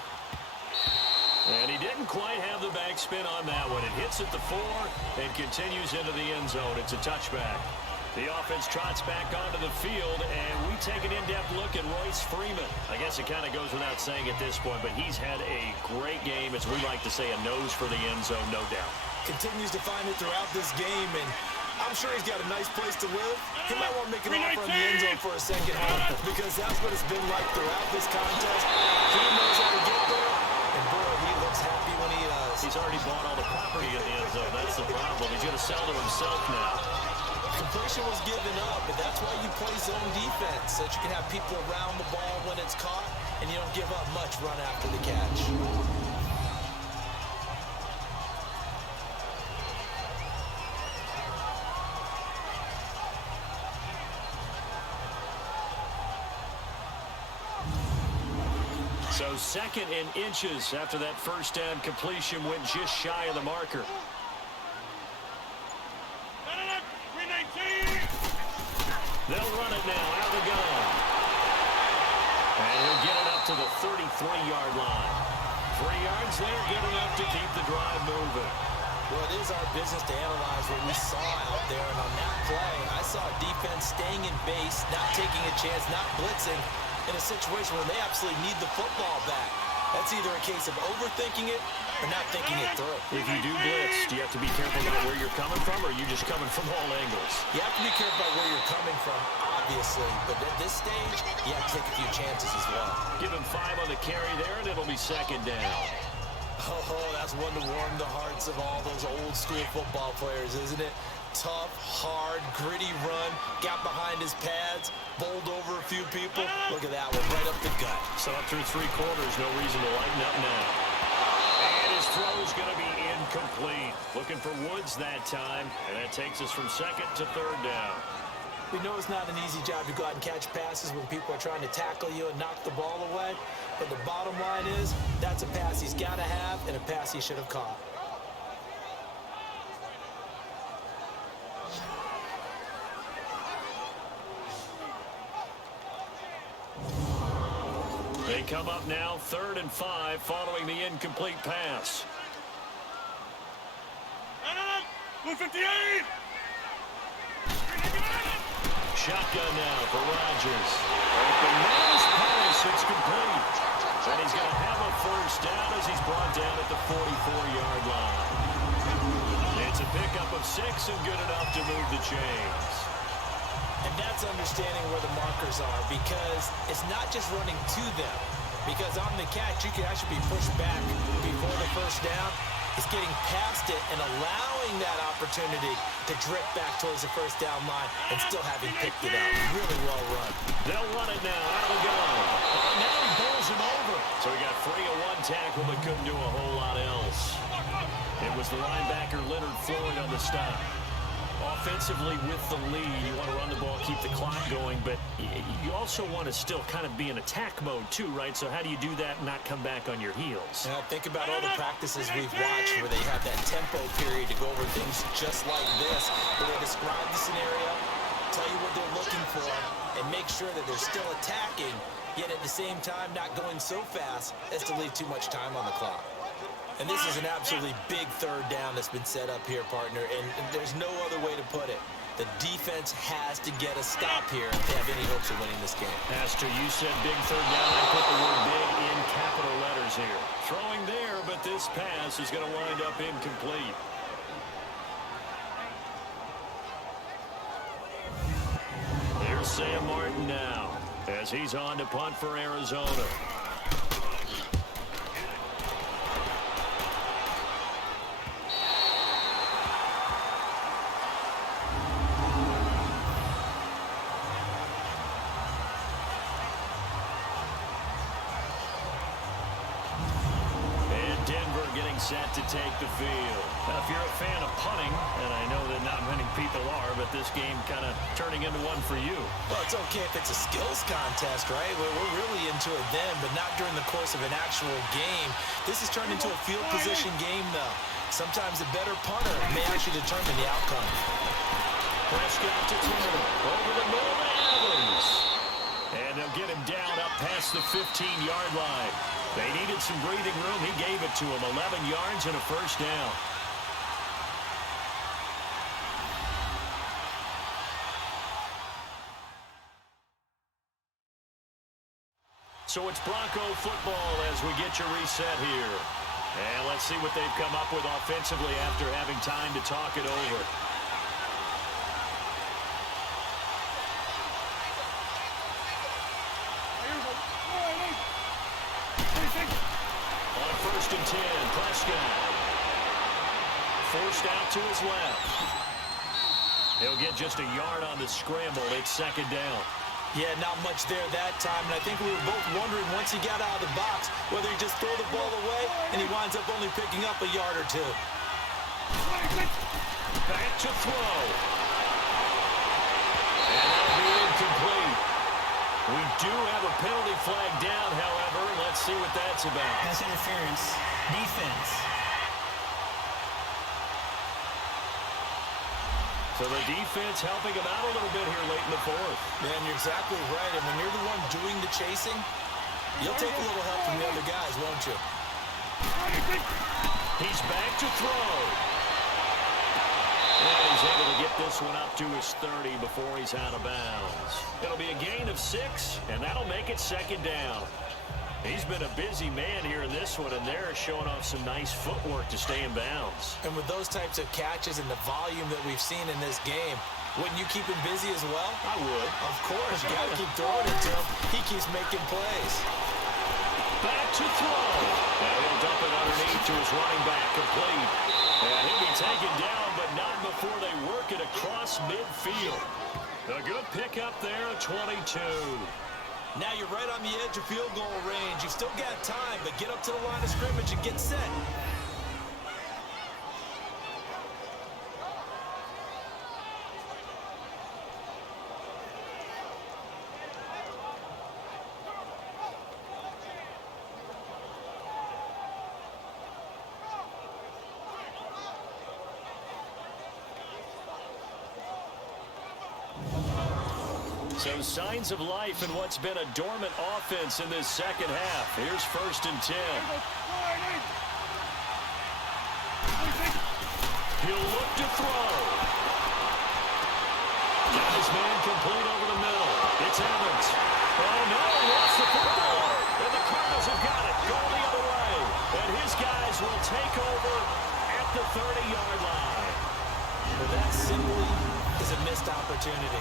And he didn't quite have the backspin on that one. It hits at the 4 and continues into the end zone. It's a touchback. The offense trots back onto the field, and we take an in-depth look at Royce Freeman. I guess it kind of goes without saying at this point, but he's had a great game, as we like to say, a nose for the end zone, no doubt. Continues to find it throughout this game, and I'm sure he's got a nice place to live. He might want to make an offer on the end zone for a second home, because that's what it's been like throughout this contest. He knows how to get there, and boy, he looks happy when he does. He's already bought all the property in the end zone. That's the problem. He's going to sell to himself now. Completion was given up, but that's why you play zone defense, so that you can have people around the ball when it's caught, and you don't give up much run after the catch. So second and inches after that first down completion went just shy of the marker. They'll run it now out of the gun. And he'll get it up to the 33-yard line. 3 yards there, good enough to keep the drive moving. Well, it is our business to analyze what we saw out there. And on that play, I saw defense staying in base, not taking a chance, not blitzing, in a situation where they absolutely need the football back. That's either a case of overthinking it or not thinking it through. If you do blitz, do you have to be careful about where you're coming from, or are you just coming from all angles? You have to be careful about where you're coming from, obviously. But at this stage, you have to take a few chances as well. Give him 5 on the carry there, and it'll be second down. Oh, that's one to warm the hearts of all those old school football players, isn't it? Tough, hard, gritty run, got behind his pads, bowled over a few people. Look at that one, right up the gut. So up through 3 quarters, no reason to lighten up now. And his throw is going to be incomplete. Looking for Woods that time, and that takes us from second to third down. We know it's not an easy job to go out and catch passes when people are trying to tackle you and knock the ball away. But the bottom line is, that's a pass he's got to have and a pass he should have caught. They come up now, 3rd and 5, following the incomplete pass. 158! Shotgun now for Rodgers. Open man's pass, it's complete. And he's going to have a first down as he's brought down at the 44-yard line. It's a pickup of 6 and good enough to move the chains. And that's understanding where the markers are, because it's not just running to them. Because on the catch, you can actually be pushed back before the first down. It's getting past it and allowing that opportunity to drift back towards the first down line and still having picked it up. Really well run. They'll run it now out of the gun. And now he bowls him over. So he got 3 of 1 tackle but couldn't do a whole lot else. It was the linebacker Leonard Floyd on the stop. Offensively with the lead, you want to run the ball, keep the clock going, but you also want to still kind of be in attack mode too, right? So how do you do that and not come back on your heels? Now, think about all the practices we've watched where they have that tempo period to go over things just like this, where they describe the scenario, tell you what they're looking for, and make sure that they're still attacking, yet at the same time not going so fast as to leave too much time on the clock. And this is an absolutely big third down that's been set up here, partner, and there's no other way to put it. The defense has to get a stop here if they have any hopes of winning this game. Pastor, you said big third down. I put the word big in capital letters here. Throwing there, but this pass is going to wind up incomplete. There's Sam Martin now as he's on to punt for Arizona. Set to take the field. Now, if you're a fan of punting, and I know that not many people are, but this game kind of turning into one for you. Well, it's okay if it's a skills contest, right? We're really into it then, but not during the course of an actual game. This has turned into a field position game, though. Sometimes the better punter may actually determine the outcome. Prescott to throw. Over the middle to Evans. And they'll get him down up past the 15-yard line. They needed some breathing room. He gave it to him. 11 yards and a first down. So it's Bronco football as we get your reset here. And let's see what they've come up with offensively after having time to talk it over. First and 10, Prescott. Forced out to his left. He'll get just a yard on the scramble. It's second down. Yeah, not much there that time, and I think we were both wondering once he got out of the box whether he just throw the ball away and he winds up only picking up a yard or two. Back to throw. And that'll be incomplete. We do have a penalty flag down, however. Let's see what that's about. Pass interference. Defense. So the defense helping him out a little bit here late in the fourth. Man, you're exactly right. And when you're the one doing the chasing, you'll take a little help from the other guys, won't you? He's back to throw. And he's able to get this one up to his 30 before he's out of bounds. It'll be a gain of 6, and that'll make it second down. He's been a busy man here in this one, and they're showing off some nice footwork to stay in bounds. And with those types of catches and the volume that we've seen in this game, wouldn't you keep him busy as well? I would. Of course. You got to keep throwing it to him. He keeps making plays. Back to throw. And he'll dump it underneath to his running back, complete. And he'll be taken down, but not before they work it across midfield. A good pickup there, 22. Now you're right on the edge of field goal range. You've still got time, but get up to the line of scrimmage and get set. So signs of life in what's been a dormant offense in this second half. Here's first and 10. He'll look to throw. Got his man complete over the middle. It's Evans. Oh, no, lost the football. And the Cardinals have got it. Going the other way. And his guys will take over at the 30-yard line. Well, that simply is a missed opportunity.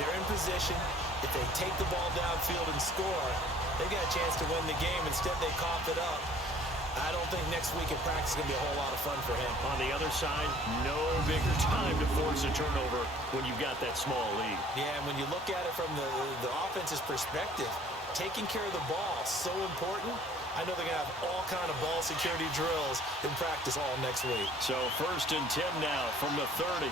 They're in position. If they take the ball downfield and score, they got a chance to win the game. Instead, they cough it up. I don't think next week at practice is going to be a whole lot of fun for him. On the other side, no bigger time to force a turnover when you've got that small lead. Yeah, and when you look at it from the offense's perspective, taking care of the ball is so important. I know they're going to have all kind of ball security drills in practice all next week. So first and 10 now from the 30.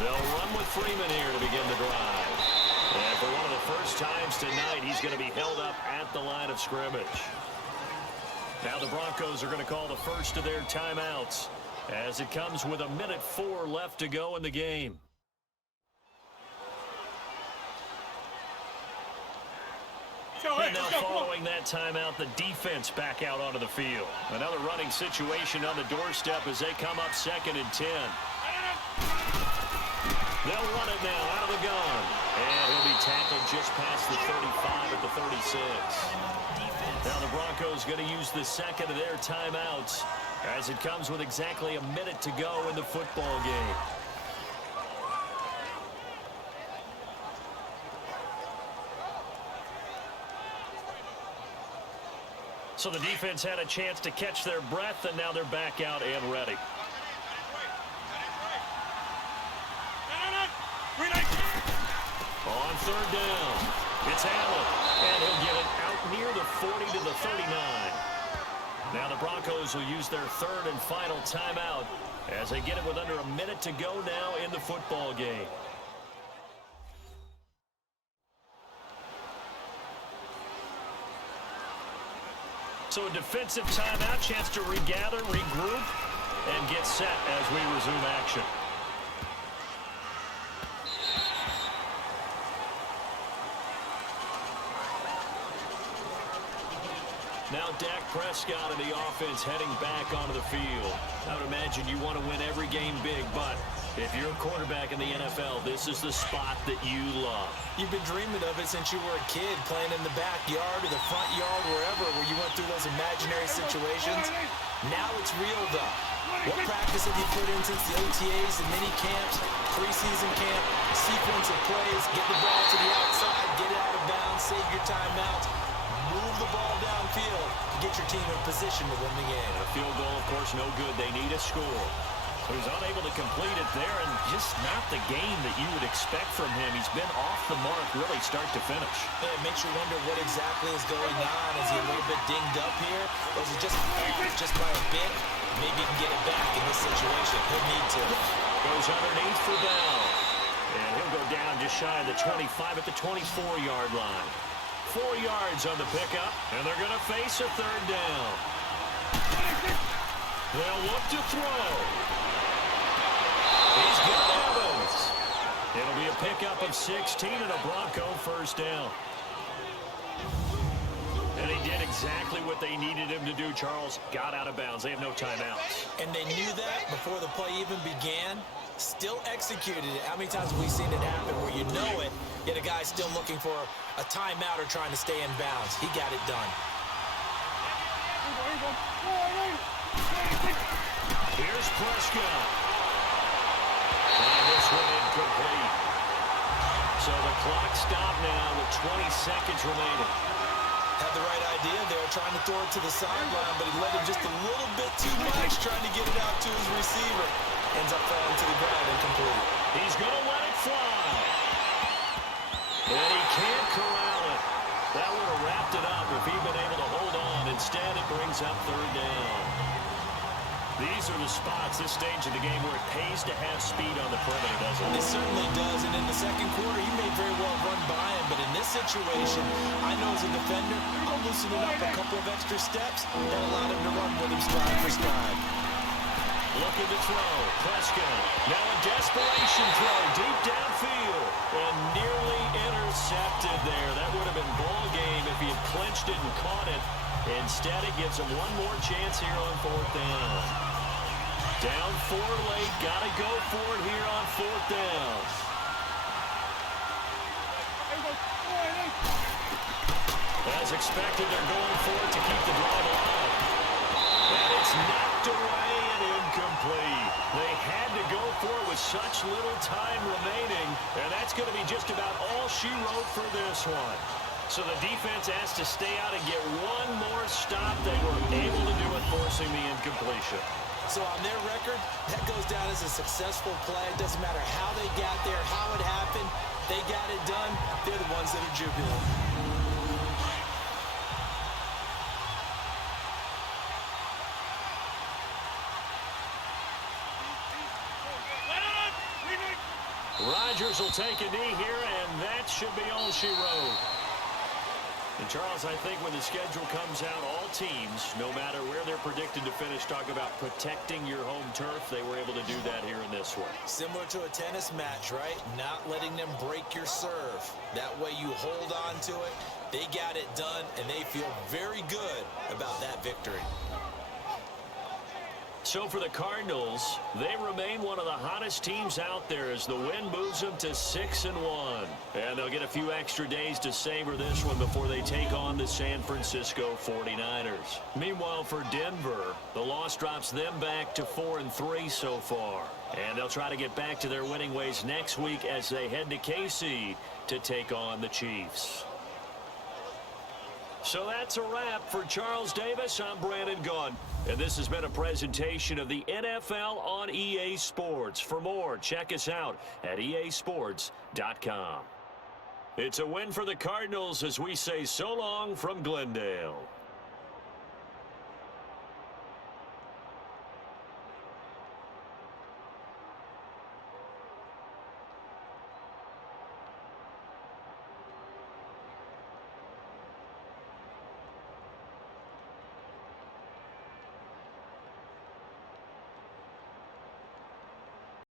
They'll run with Freeman here to begin the drive. And for one of the first times tonight, he's going to be held up at the line of scrimmage. Now the Broncos are going to call the first of their timeouts. as it comes with 1:04 left to go in the game. And now following that timeout, the defense back out onto the field. Another running situation on the doorstep as they come up 2nd and 10. They'll run it now out of the gun. And he'll be tackled just past the 35 at the 36. Now the Broncos going to use the second of their timeouts as it comes with exactly 1 minute to go in the football game. So the defense had a chance to catch their breath, and now they're back out and ready. On 3rd down, it's Allen, and he'll get it out near the 40 to the 39. Now the Broncos will use their 3rd and final timeout as they get it with under 1 minute to go now in the football game. So a defensive timeout, chance to regather, regroup, and get set as we resume action. Now Dak Prescott of the offense heading back onto the field. I would imagine you want to win every game big, but if you're a quarterback in the NFL, this is the spot that you love. You've been dreaming of it since you were a kid, playing in the backyard or the front yard, wherever, where you went through those imaginary situations. Now it's real, though. What practice have you put in since the OTAs and mini camps, preseason camp, sequence of plays, get the ball to the outside, get it out of bounds, save your timeouts, move the ball downfield to get your team in position to win the game. A field goal, of course, no good. They need a score. He was unable to complete it there, and just not the game that you would expect from him. He's been off the mark really start to finish. Yeah, it makes you wonder what exactly is going on. Is he a little bit dinged up here? Or is it just by a bit? Maybe he can get it back in this situation. He'll need to. Goes underneath for Bell. And he'll go down just shy of the 25 at the 24-yard line. 4 yards on the pickup, and they're going to face a 3rd down. They'll look to throw. He's got Evans. It'll be a pickup of 16 and a Bronco 1st down. And he did exactly what they needed him to do, Charles. Got out of bounds. They have no timeouts. And they knew that before the play even began. Still executed it. How many times have we seen it happen where you know it, yet a guy's still looking for a timeout or trying to stay in bounds? He got it done. Here's Prescott. And this one incomplete. So the clock stopped now with 20 seconds remaining. Had the right idea there, trying to throw it to the sideline, but he let him just a little bit too much, trying to get it out to his receiver. Ends up falling to the ground incomplete. He's going to let it fly. And he can't corral it. That would have wrapped it up if he'd been able to hold on. Instead, it brings up 3rd down. These are the spots, this stage of the game, where it pays to have speed on the perimeter, doesn't it? It certainly does, and in the second quarter, he may very well run by him, but in this situation, I know as a defender, I'll loosen it up a couple of extra steps that allow him to run with him stride for stride. Looking to throw. Prescott. Now a desperation throw deep downfield. And nearly intercepted there. That would have been ball game if he had clinched it and caught it. Instead, it gives him one more chance here on 4th down. Down 4 late. Got to go for it here on 4th down. As expected, they're going for it to keep the drive alive. And it's knocked away and incomplete. They had to go for it with such little time remaining, and that's going to be just about all she wrote for this one. So the defense has to stay out and get one more stop. They were able to do it, forcing the incompletion. So on their record, that goes down as a successful play. It doesn't matter how they got there, how it happened. They got it done. They're the ones that are jubilant. Rodgers will take a knee here, and that should be all she wrote. And Charles, I think when the schedule comes out, all teams, no matter where they're predicted to finish, talk about protecting your home turf. They were able to do that here in this one. Similar to a tennis match, right? Not letting them break your serve. That way you hold on to it. They got it done, and they feel very good about that victory. So for the Cardinals, they remain one of the hottest teams out there as the win moves them to 6-1. And they'll get a few extra days to savor this one before they take on the San Francisco 49ers. Meanwhile, for Denver, the loss drops them back to 4-3 so far. And they'll try to get back to their winning ways next week as they head to KC to take on the Chiefs. So that's a wrap. For Charles Davis, I'm Brandon Gunn. And this has been a presentation of the NFL on EA Sports. For more, check us out at easports.com. It's a win for the Cardinals as we say so long from Glendale.